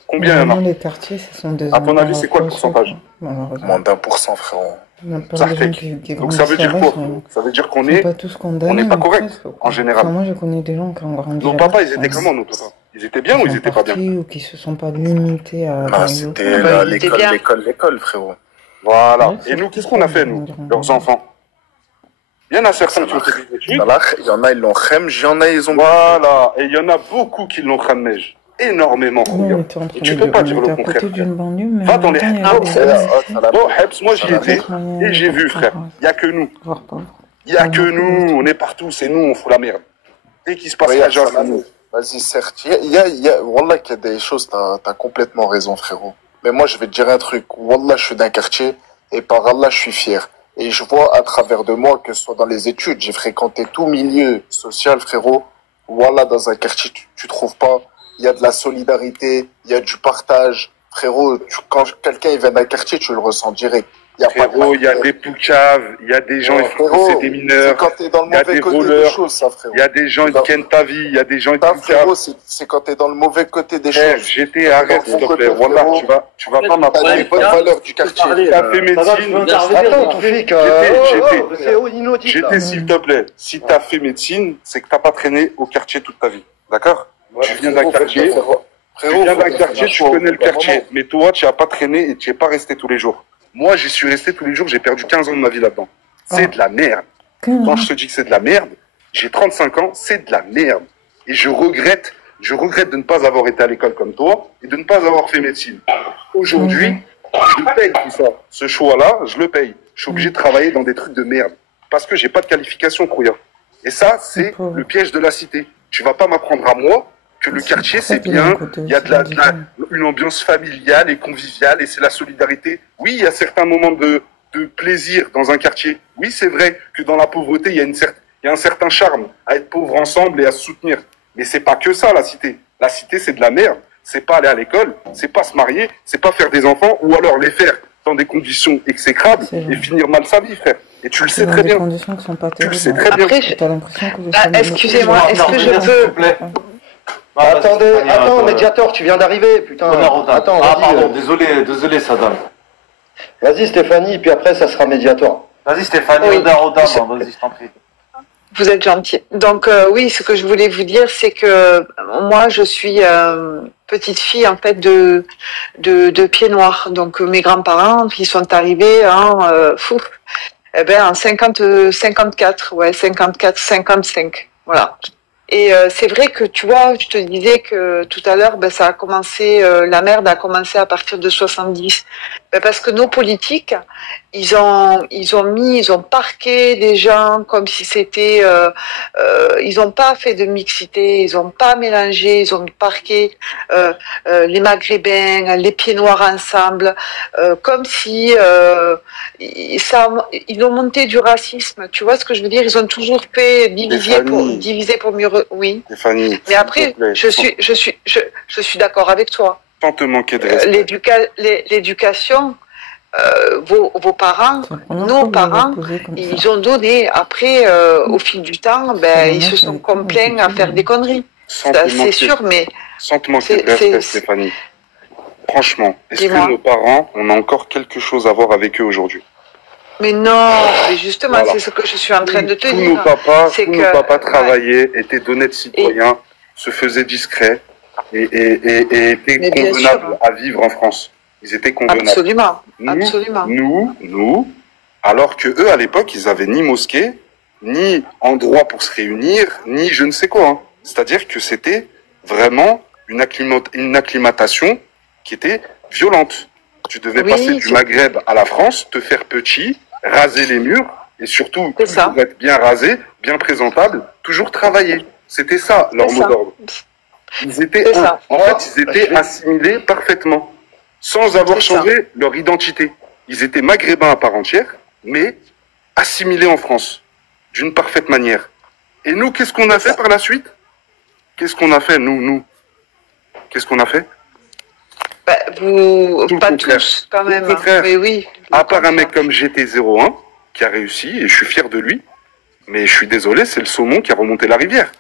Combien il y en a? Les quartiers, ce sont des... À ton avis, c'est quoi le pourcentage? Moins d'1%, frérot. Ça fait. Donc ça veut dire quoi? Ça veut dire qu'on est... On n'est pas correct, en général. Moi, je connais des gens qui ont grandi... Nos papas, ils étaient comment, nos papas? Ils étaient bien ou ils étaient pas bien? Ou qui se sont pas limités à... Ah, c'était l'école, frérot. Voilà. Et nous, qu'est-ce qu'on a fait, nous, leurs enfants? Il y en a certains qui ont fait des études. Il y en a, ils l'ont khemj, il y en a, ils ont... Voilà. Et il y en a beaucoup qui l'ont khamej. Énormément. Et tu peux pas dire le contraire. Va dans les Hebs. Moi, j'y étais et j'ai vu, frère. Il n'y a que nous. Il n'y a que nous. On est partout. C'est nous, on fout la merde. Dès qu'il se passe quelque chose, vas-y, certes. Wallah, qu'il y a des choses, t'as complètement raison, frérot. Mais moi, je vais te dire un truc. Wallah, je suis d'un quartier et par Allah, je suis fier. Et je vois à travers de moi, que ce soit dans les études, j'ai fréquenté tout milieu social, frérot. Wallah, dans un quartier, tu trouves pas. Il y a de la solidarité, il y a du partage. Frérot, quand quelqu'un vient d'un quartier, tu le ressens direct. Frérot, il y a des poucaves, il y a des gens, c'est des mineurs, il y a des voleurs, il y a des gens, ils tiennent ta vie, il y a des gens, ils frérot, c'est quand t'es dans le mauvais côté des choses. J'étais, arrête, s'il te plaît. Voilà, tu vas pas m'apprendre les bonnes valeurs du quartier. T'as fait médecine. Attends, Toufik, j'étais, s'il te plaît. Si t'as fait médecine, c'est que t'as pas traîné au quartier toute ta vie. D'accord? Tu viens d'un quartier, tu connais le quartier. Mais toi, tu n'as pas traîné et tu n'es pas resté tous les jours. Moi, j'y suis resté tous les jours, j'ai perdu 15 ans de ma vie là-dedans. C'est de la merde. Quand je te dis que c'est de la merde, j'ai 35 ans, c'est de la merde. Et je regrette de ne pas avoir été à l'école comme toi et de ne pas avoir fait médecine. Aujourd'hui, je paye tout ça. Ce choix-là, je le paye. Je suis obligé de travailler dans des trucs de merde. Parce que j'ai pas de qualification, Krouya. Et ça, c'est le piège de la cité. Tu vas pas m'apprendre à moi que le quartier, c'est bien, il y a une ambiance familiale et conviviale, et c'est la solidarité. Oui, il y a certains moments de plaisir dans un quartier. Oui, c'est vrai que dans la pauvreté, il y a un certain charme à être pauvre ensemble et à se soutenir. Mais c'est pas que ça, la cité. La cité, c'est de la merde. C'est pas aller à l'école, c'est pas se marier, c'est pas faire des enfants, ou alors les faire dans des conditions exécrables et finir mal sa vie, frère. Et tu le sais très bien. Tu le sais très bien. Excusez-moi, est-ce que je peux... Attends, médiateur, tu viens d'arriver, putain. Attends, pardon, désolé, Saddam. Vas-y, Stéphanie, puis après, ça sera médiateur. Vas-y, Stéphanie, vas-y, je t'en prie. Vous êtes gentil. Donc, oui, ce que je voulais vous dire, c'est que moi, je suis petite fille, en fait, de pieds noirs. Donc, mes grands-parents, ils sont arrivés en 54, 55. Voilà. Et c'est vrai que, tu vois, je te disais que tout à l'heure, ça a commencé, la merde a commencé à partir de 70. Parce que nos politiques, ils ont parqué des gens comme si c'était, ils ont pas fait de mixité, ils ont pas mélangé, ils ont parqué les Maghrébins, les pieds noirs ensemble, comme si ils ont monté du racisme. Tu vois ce que je veux dire? Ils ont toujours fait diviser pour mieux. Oui. Stéphanie, mais après, je suis d'accord avec toi. Sans te manquer de respect. L'éducation, vos parents, nos parents, ils ont donné. Après, au fil du temps, ils se sont complaints à faire des conneries. C'est sûr, mais... Sans te manquer de respect, Stéphanie. Franchement, est-ce que nos parents, on a encore quelque chose à voir avec eux aujourd'hui? Mais non, mais justement, voilà. C'est ce que je suis en train de te dire. Nos papas travaillaient, étaient d'honnêtes citoyens, se faisaient discrets et étaient convenables à vivre en France. Ils étaient convenables. Absolument, Nous, alors que eux, à l'époque, ils avaient ni mosquée, ni endroit pour se réunir, ni je ne sais quoi. Hein. C'est-à-dire que c'était vraiment une acclimatation qui était violente. Tu devais passer du Maghreb à la France, te faire petit, raser les murs et surtout toujours être bien rasé, bien présentable, toujours travailler. C'était ça leur mot d'ordre. Ils étaient, en fait, ils étaient assimilés parfaitement, sans avoir changé leur identité. Ils étaient maghrébins à part entière, mais assimilés en France, d'une parfaite manière. Et nous, qu'est-ce qu'on a fait par la suite? Qu'est-ce qu'on a fait, nous? Qu'est-ce qu'on a fait? Bah, pas tous, quand même. Mais oui. À part un mec comme GT01, qui a réussi, et je suis fier de lui, mais je suis désolé, c'est le saumon qui a remonté la rivière,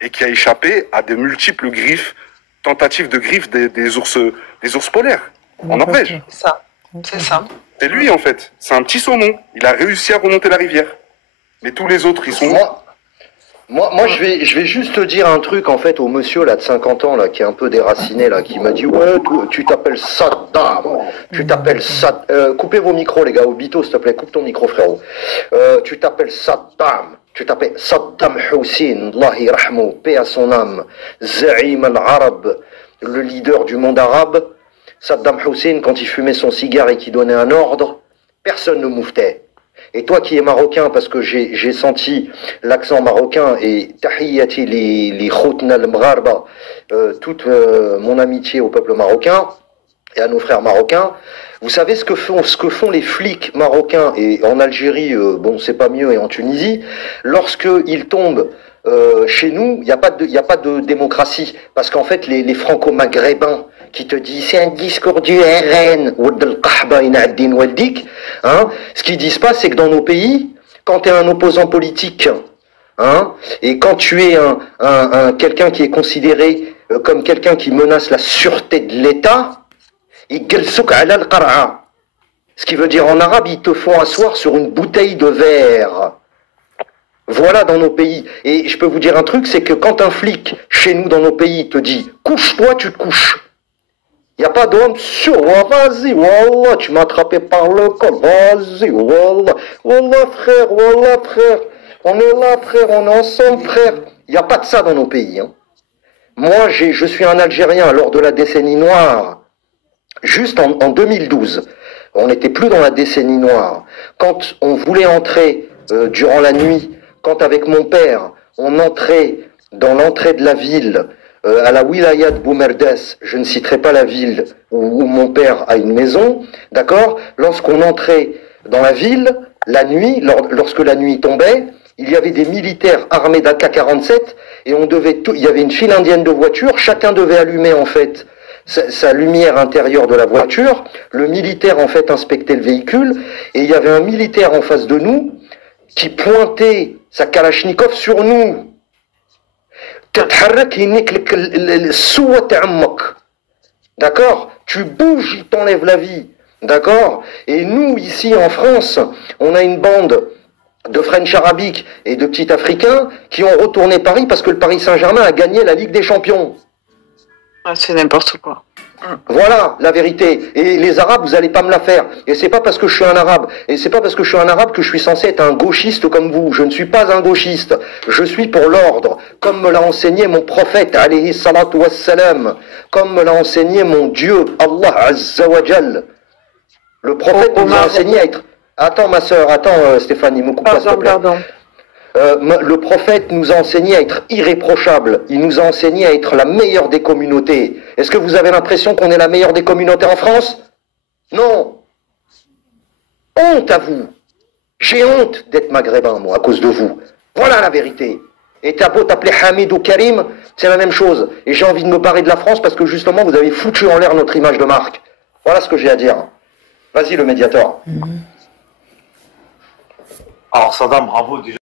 et qui a échappé à de multiples tentatives de griffes des ours polaires, en Norvège. C'est ça. C'est lui, en fait. C'est un petit saumon. Il a réussi à remonter la rivière. Mais tous les autres, ils sont... Moi, je vais juste te dire un truc, en fait, au monsieur, là, de 50 ans, là, qui est un peu déraciné, là, qui m'a dit, ouais, tu t'appelles Saddam, tu t'appelles Saddam, coupez vos micros, les gars, Obito, s'il te plaît, coupe ton micro, frérot. Tu t'appelles Saddam, tu t'appelles Saddam Hussein, Allah yarhamou, paix à son âme, Za'im al-Arab, le leader du monde arabe. Saddam Hussein, quand il fumait son cigare et qu'il donnait un ordre, personne ne mouftait. Et toi qui es marocain, parce que j'ai senti l'accent marocain, et tahiyyati li khoutna al-mgharba, toute mon amitié au peuple marocain et à nos frères marocains, vous savez ce que font les flics marocains, et en Algérie, bon c'est pas mieux, et en Tunisie, lorsqu'ils tombent chez nous, il n'y a pas de démocratie, parce qu'en fait les franco-maghrébins qui te disent c'est un discours du RN, hein, ce qu'ils disent pas, c'est que dans nos pays, quand tu es un opposant politique, hein, et quand tu es quelqu'un qui est considéré comme quelqu'un qui menace la sûreté de l'État, ce qui veut dire en arabe, ils te font asseoir sur une bouteille de verre. Voilà dans nos pays. Et je peux vous dire un truc, c'est que quand un flic, chez nous dans nos pays, te dit « couche-toi, tu te couches ». Il n'y a pas d'homme sur, oh, vas-y, wallah, tu m'as attrapé par le col, vas-y, wallah, wallah frère, on est là frère, on est ensemble frère. Il n'y a pas de ça dans nos pays. Hein. Moi, je suis un Algérien lors de la décennie noire, juste en 2012. On n'était plus dans la décennie noire. Quand on voulait entrer durant la nuit, quand avec mon père, on entrait dans l'entrée de la ville, à la wilaya de Boumerdes, je ne citerai pas la ville où mon père a une maison, d'accord? Lorsqu'on entrait dans la ville, la nuit, lorsque la nuit tombait, il y avait des militaires armés d'AK-47 et il y avait une file indienne de voitures, chacun devait allumer en fait sa lumière intérieure de la voiture, le militaire en fait inspectait le véhicule et il y avait un militaire en face de nous qui pointait sa Kalachnikov sur nous. D'accord? Tu bouges, il t'enlève la vie. D'accord? Et nous, ici en France, on a une bande de French arabiques et de petits Africains qui ont retourné Paris parce que le Paris Saint-Germain a gagné la Ligue des Champions. Ah, c'est n'importe quoi. Voilà la vérité. Et les Arabes, vous allez pas me la faire. Et c'est pas parce que je suis un Arabe. Et c'est pas parce que je suis un Arabe que je suis censé être un gauchiste comme vous. Je ne suis pas un gauchiste. Je suis pour l'ordre. Comme me l'a enseigné mon prophète, alayhi salatu wassalam. Comme me l'a enseigné mon Dieu, Allah Azza wa Jal. Le prophète nous a enseigné à être... Attends ma soeur, attends Stéphanie, me coupe pas s'il te plaît. Pardon. Le prophète nous a enseigné à être irréprochable. Il nous a enseigné à être la meilleure des communautés. Est-ce que vous avez l'impression qu'on est la meilleure des communautés en France? Non. Honte à vous. J'ai honte d'être maghrébin, moi, à cause de vous. Voilà la vérité. Et t'as beau t'appeler Hamid ou Karim, c'est la même chose. Et j'ai envie de me barrer de la France parce que justement, vous avez foutu en l'air notre image de marque. Voilà ce que j'ai à dire. Vas-y, le médiateur. Alors, Saddam, bravo déjà.